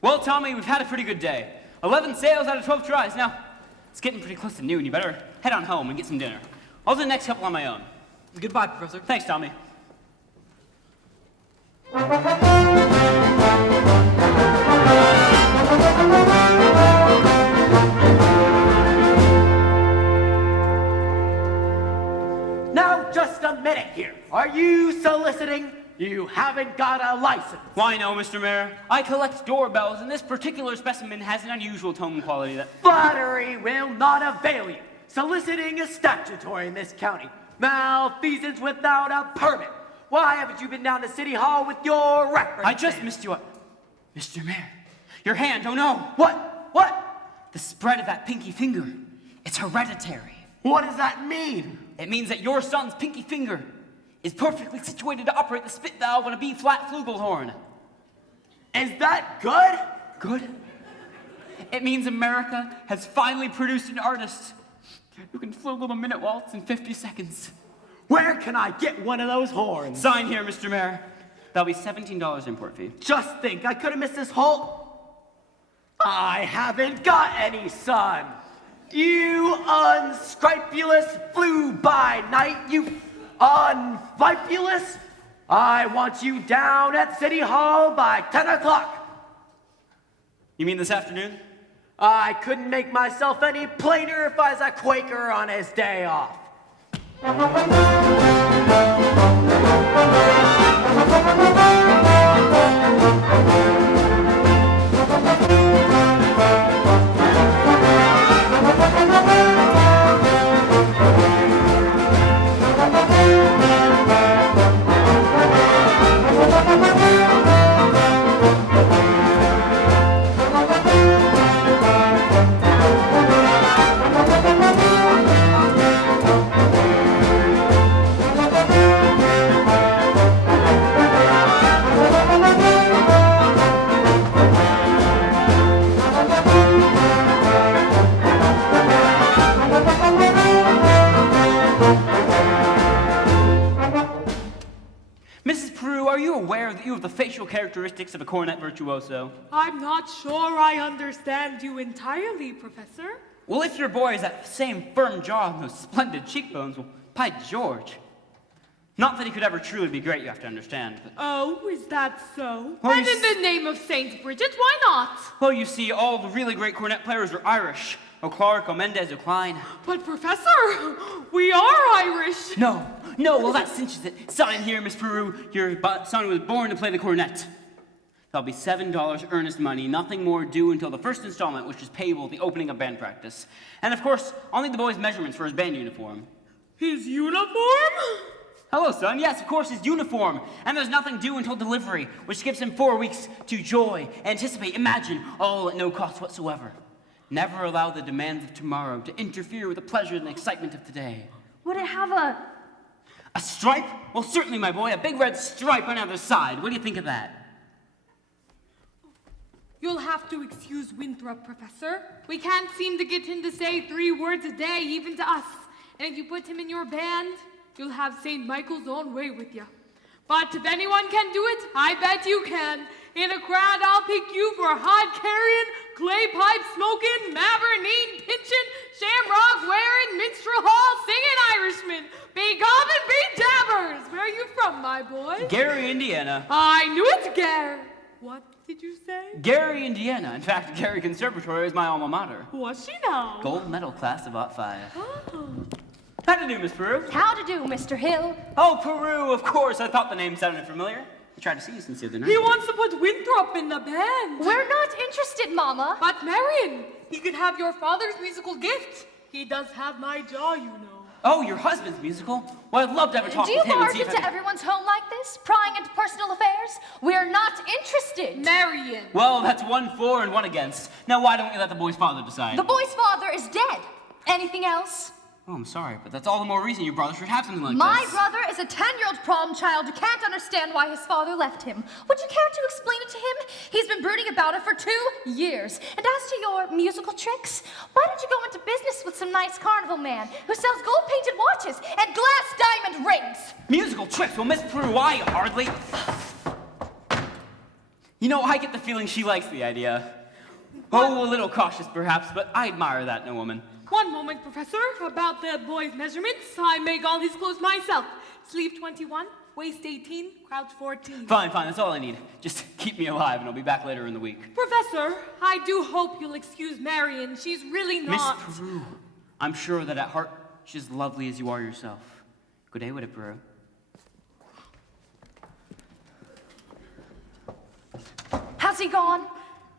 Well, Tommy, we've had a pretty good day. 11 sales out of 12 tries. Now, it's getting pretty close to noon. You better head on home and get some dinner. I'll do the next couple on my own. Goodbye, Professor. Thanks, Tommy. Now, just a minute here. Are you soliciting? You haven't got a license. Why no, Mr. Mayor? I collect doorbells, and this particular specimen has an unusual tone quality that... Flattery will not avail you. Soliciting is statutory in this county. Malfeasance without a permit. Why haven't you been down to City Hall with your references? I just missed you up. Mr. Mayor, your hand, oh no. What? The spread of that pinky finger. It's hereditary. What does that mean? It means that your son's pinky finger is perfectly situated to operate the spit valve on a B-flat flugelhorn. Is that good? Good? It means America has finally produced an artist who can flugel the minute waltz in 50 seconds. Where can I get one of those horns? Sign here, Mr. Mayor. That'll be $17 import fee. Just think, I could have missed this whole... I haven't got any, son. You unscrupulous flew-by-night, you unfipulous. I want you down at City Hall by 10 o'clock. You mean this afternoon? I couldn't make myself any plainer if I was a Quaker on his day off. Mrs. Peru, are you aware that you have the facial characteristics of a cornet virtuoso? I'm not sure I understand you entirely, Professor. Well, if your boy has that same firm jaw and those splendid cheekbones, well, by George. Not that he could ever truly be great, you have to understand. But... Oh, is that so? Well, and in the name of Saint Bridget, why not? Well, you see, all the really great cornet players are Irish. O'Clark, O'Mendez, O'Klein. But, Professor, we are Irish. No, well, that cinches it. Sign here, Miss Peru. Your son was born to play the cornet. That'll be $7 earnest money, nothing more due until the first installment, which is payable at the opening of band practice. And of course, I'll need the boy's measurements for his band uniform. His uniform? Hello, son. Yes, of course, his uniform. And there's nothing due until delivery, which gives him 4 weeks to joy, anticipate, imagine, all at no cost whatsoever. Never allow the demands of tomorrow to interfere with the pleasure and excitement of today. Would it have a stripe? Well, certainly, my boy. A big red stripe on either side. What do you think of that? You'll have to excuse Winthrop, Professor. We can't seem to get him to say 3 words a day, even to us. And if you put him in your band, you'll have St. Michael's own way with you. But if anyone can do it, I bet you can. In a crowd, I'll pick you for hod-carrying, clay-pipe-smoking, Mabernine-pinching, shamrock-wearing, minstrel hall-singing boy? Gary, Indiana. I knew it, Gare. What did you say? Gary, Indiana. In fact, Gary Conservatory is my alma mater. What's she now? Gold medal class of '05. Oh. How to do, Miss Peru? How to do, Mr. Hill? Oh, Peru, of course. I thought the name sounded familiar. I tried to see you since the other night. He wants to put Winthrop in the band. We're not interested, Mama. But Marion, he could have your father's musical gift. He does have my jaw, you know. Oh, your husband's musical? Well, I'd love to have a talk Do with you him and barge see if I into can... everyone's home like this, prying into personal affairs? We're not interested. Marion. Well, that's 1 for and 1 against. Now, why don't we let the boy's father decide? The boy's father is dead. Anything else? Oh, I'm sorry, but that's all the more reason your brother should have something like My this. brother is a 10-year-old problem child who can't understand why his father left him. Would you care to explain it to him? He's been brooding about it for 2 years. And as to your musical tricks, why don't you go into business with some nice carnival man who sells gold-painted watches and glass diamond rings? Musical tricks? Well, Miss Peru, I hardly... You know, I get the feeling she likes the idea. Oh, a little cautious, perhaps, but I admire that in a woman. One moment, Professor. About the boy's measurements, I make all his clothes myself. Sleeve 21, waist 18, crouch 14. Fine, that's all I need. Just keep me alive, and I'll be back later in the week. Professor, I do hope you'll excuse Marion. She's really not... Miss Peru, I'm sure that at heart, she's as lovely as you are yourself. Good day with it, Peru. Has he gone?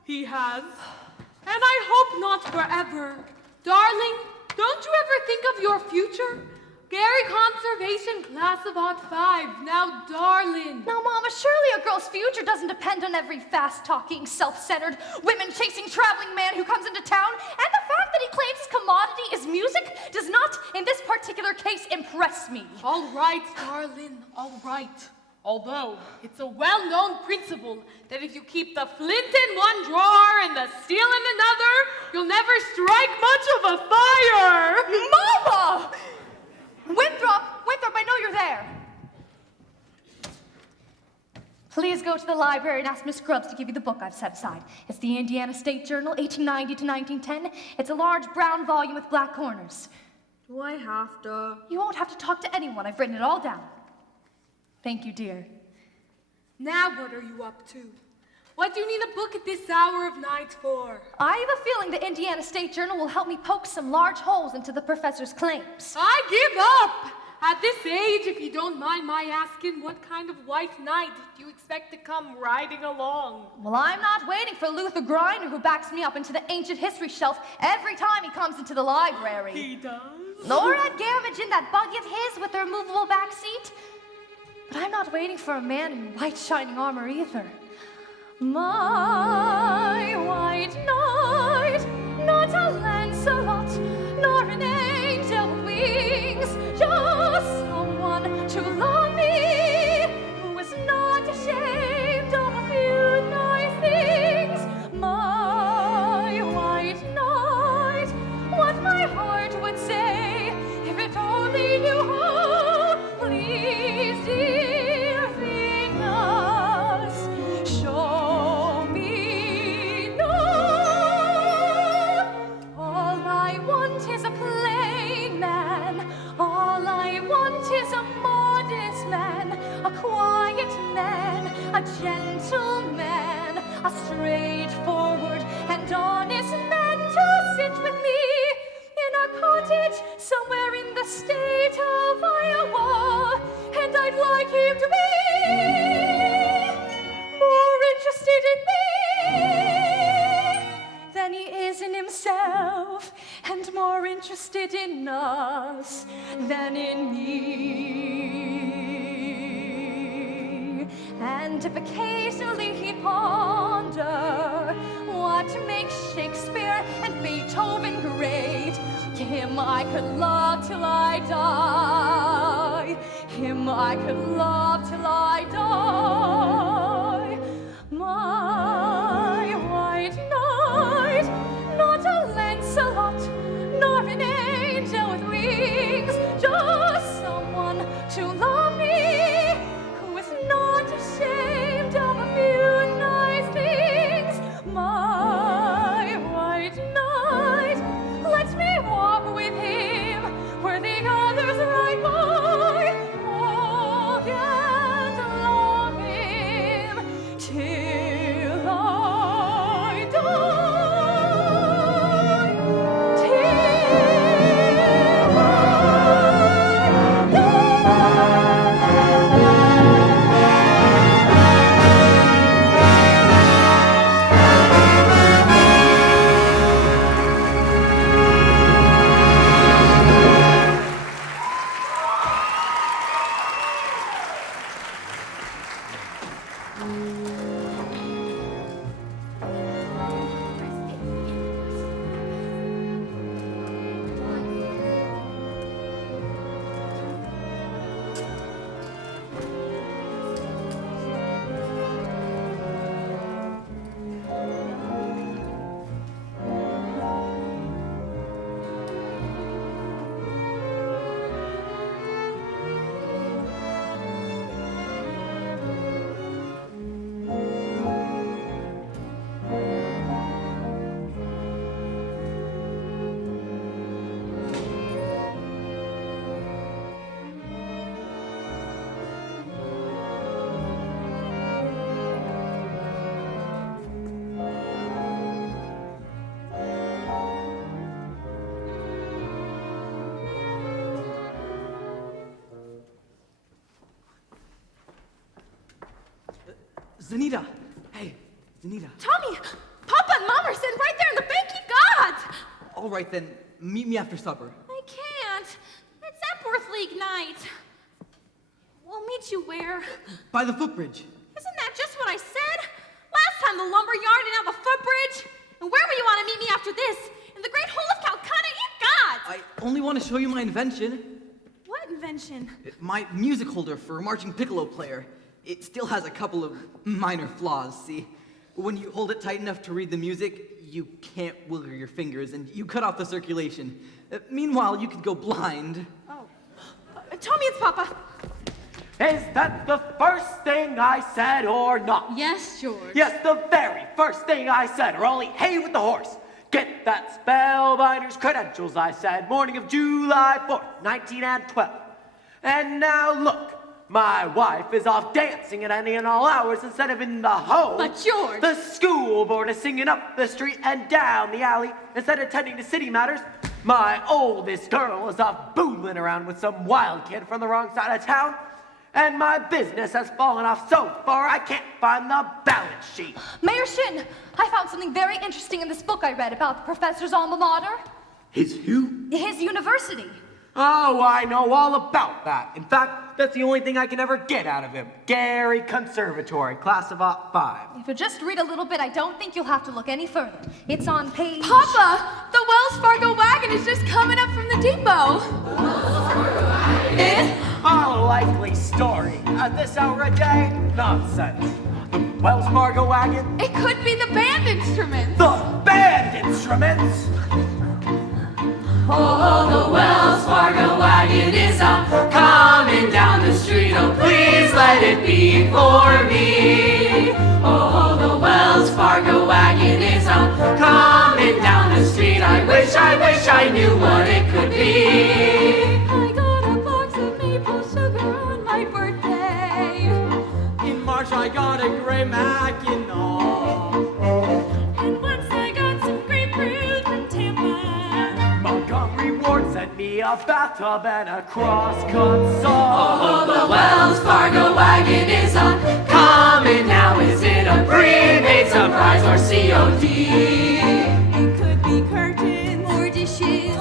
He has. And I hope not forever. Darling, don't you ever think of your future? Gary Conservation class of '05. Now, darling. Now, Mama, surely a girl's future doesn't depend on every fast-talking, self-centered, women-chasing traveling man who comes into town. And the fact that he claims his commodity is music does not, in this particular case, impress me. All right, darling, all right. Although, it's a well-known principle that if you keep the flint in one drawer and the steel in another, you'll never strike much of a fire. Mama! Winthrop, I know you're there. Please go to the library and ask Miss Grubbs to give you the book I've set aside. It's the Indiana State Journal, 1890 to 1910. It's a large brown volume with black corners. Do I have to? You won't have to talk to anyone. I've written it all down. Thank you, dear. Now what are you up to? What do you need a book at this hour of night for? I have a feeling the Indiana State Journal will help me poke some large holes into the professor's claims. I give up! At this age, if you don't mind my asking, what kind of white knight do you expect to come riding along? Well, I'm not waiting for Luther Grinder, who backs me up into the ancient history shelf every time he comes into the library. He does? Nor Ed Garavage in that buggy of his with the removable back seat. But I'm not waiting for a man in white shining armor either. My white knight, not a Lancelot, nor an angel with wings, just someone to love me, who is not ashamed of a few nice things. My white knight, what my heart would say, if it only knew how. Please, dear Venus, show me now. All I want is a plain man. All I want is a modest man, a quiet man, a gentleman, a straightforward and honest man to sit with me in a cottage somewhere in the state of Iowa. And I'd like him to be more interested in me than he is in himself, and more interested in us than in me. And if occasionally he'd ponder what makes Shakespeare and Beethoven great, him I could love till I die. Him I could love till I die. My white knight, not a Lancelot, nor an angel with wings, just someone to love me, who is not ashamed of a few nice things. My white knight, let me walk with him where the others ride by. Walk and Zanita! Hey, Zanita. Tommy, Papa and Mom are sitting right there in the banky gods. All right then, meet me after supper. I can't. It's Epworth League night. We'll meet you where? By the footbridge. Isn't that just what I said? Last time the lumber yard and now the footbridge. And where will you want to meet me after this? In the Great Hall of Calcutta, ye gods! I only want to show you my invention. What invention? My music holder for a marching piccolo player. It still has a couple of minor flaws, see? When you hold it tight enough to read the music, you can't wiggle your fingers and you cut off the circulation. Meanwhile, you could go blind. Oh. Tommy, it's Papa. Is that the first thing I said or not? Yes, George. Yes, the very first thing I said, or only hay with the horse. Get that spellbinder's credentials, I said, morning of July 4th, 1912. And now look, my wife is off dancing at any and all hours instead of in the home. But George! The school board is singing up the street and down the alley instead of tending to city matters. My oldest girl is off boodling around with some wild kid from the wrong side of town. And my business has fallen off so far I can't find the balance sheet. Mayor Shin, I found something very interesting in this book I read about the professor's alma mater. His who? His university. Oh, I know all about that. In fact, that's the only thing I can ever get out of him. Gary Conservatory, class of 5. If you just read a little bit, I don't think you'll have to look any further. It's on page... Papa, the Wells Fargo wagon is just coming up from the depot. A likely story. At this hour a day? Nonsense. The Wells Fargo wagon? It could be the band instruments. The band instruments? Oh, the Wells Fargo wagon is coming down the street. Oh, please let it be for me. Oh, the Wells Fargo wagon is coming down the street. I wish I knew what it could be. I got a box of maple sugar on my birthday. In March I got a gray Mackinac. And once I got some grapefruit from Tampa. Montgomery Ward sent me a bathtub and a cross-cut saw. Oh, the Wells Fargo wagon is coming now. Is it a prepaid surprise or COD? It could be curtains or dishes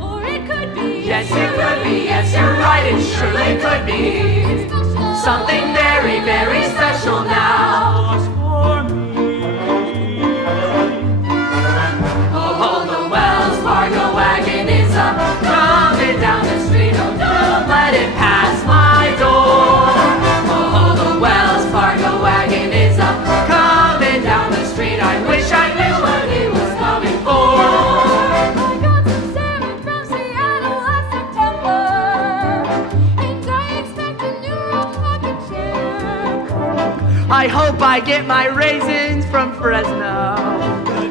or it could be. Yes, it could be. Yes, you're right. It surely could be something very, very special now. Oh, the Wells Fargo wagon is coming down the street. Oh, don't let it pass my door. Oh, the Wells Fargo wagon is coming down the street. I wish I knew what he was coming for. I got some salmon from Seattle last September, and I expect a new rocking chair. I hope I get my raisins from Fresno. The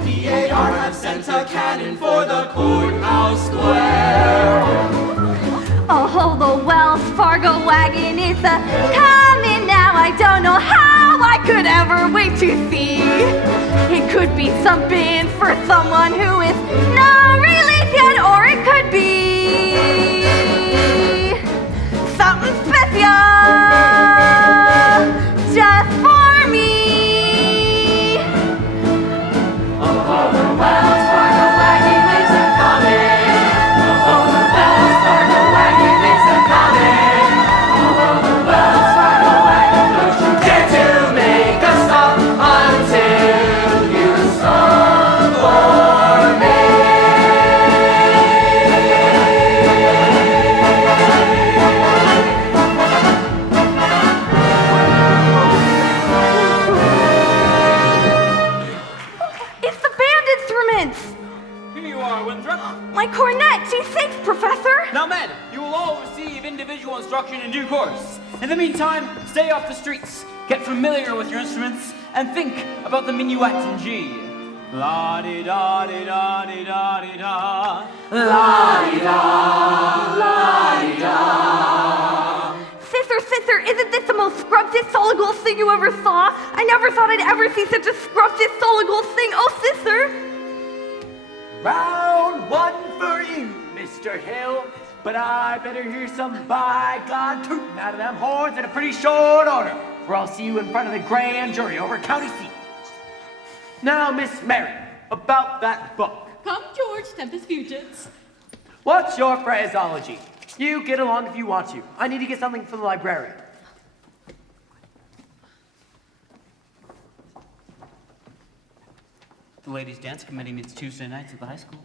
DAR have sent a cannon for the courthouse square. Oh, the Wells Fargo wagon is coming now. I don't know how I could ever wait to see. It could be something for someone who is not really dead, or it could be something special just for me. Oh, the Wells Fargo wagon is coming. Oh, the Wells Fargo wagon is coming. Oh, the Wells Fargo wagon. Don't you dare to make a stop until you stop for me. It's the band instruments. Here you are, Winthrop. My cornet. Gee, thanks, Professor. Now, men, you will all receive individual instruction in due course. In the meantime, stay off the streets, get familiar with your instruments, and think about the minuet in G. La-di-da-di-da-di-da-di-da. La-di-da, la-di-da. Sister, isn't this the most scrumptious soligal thing you ever saw? I never thought I'd ever see such a scrumptious soligal thing. Oh, sister! Round 1 for you, Mr. Hill. But I better hear some by God tootin' out of them horns in a pretty short order. or I'll see you in front of the grand jury over county seat. Now, Miss Mary, about that book. Come, George, Tempest Fugits. What's your phraseology? You get along if you want to. I need to get something from the librarian. The ladies' dance committee meets Tuesday nights at the high school.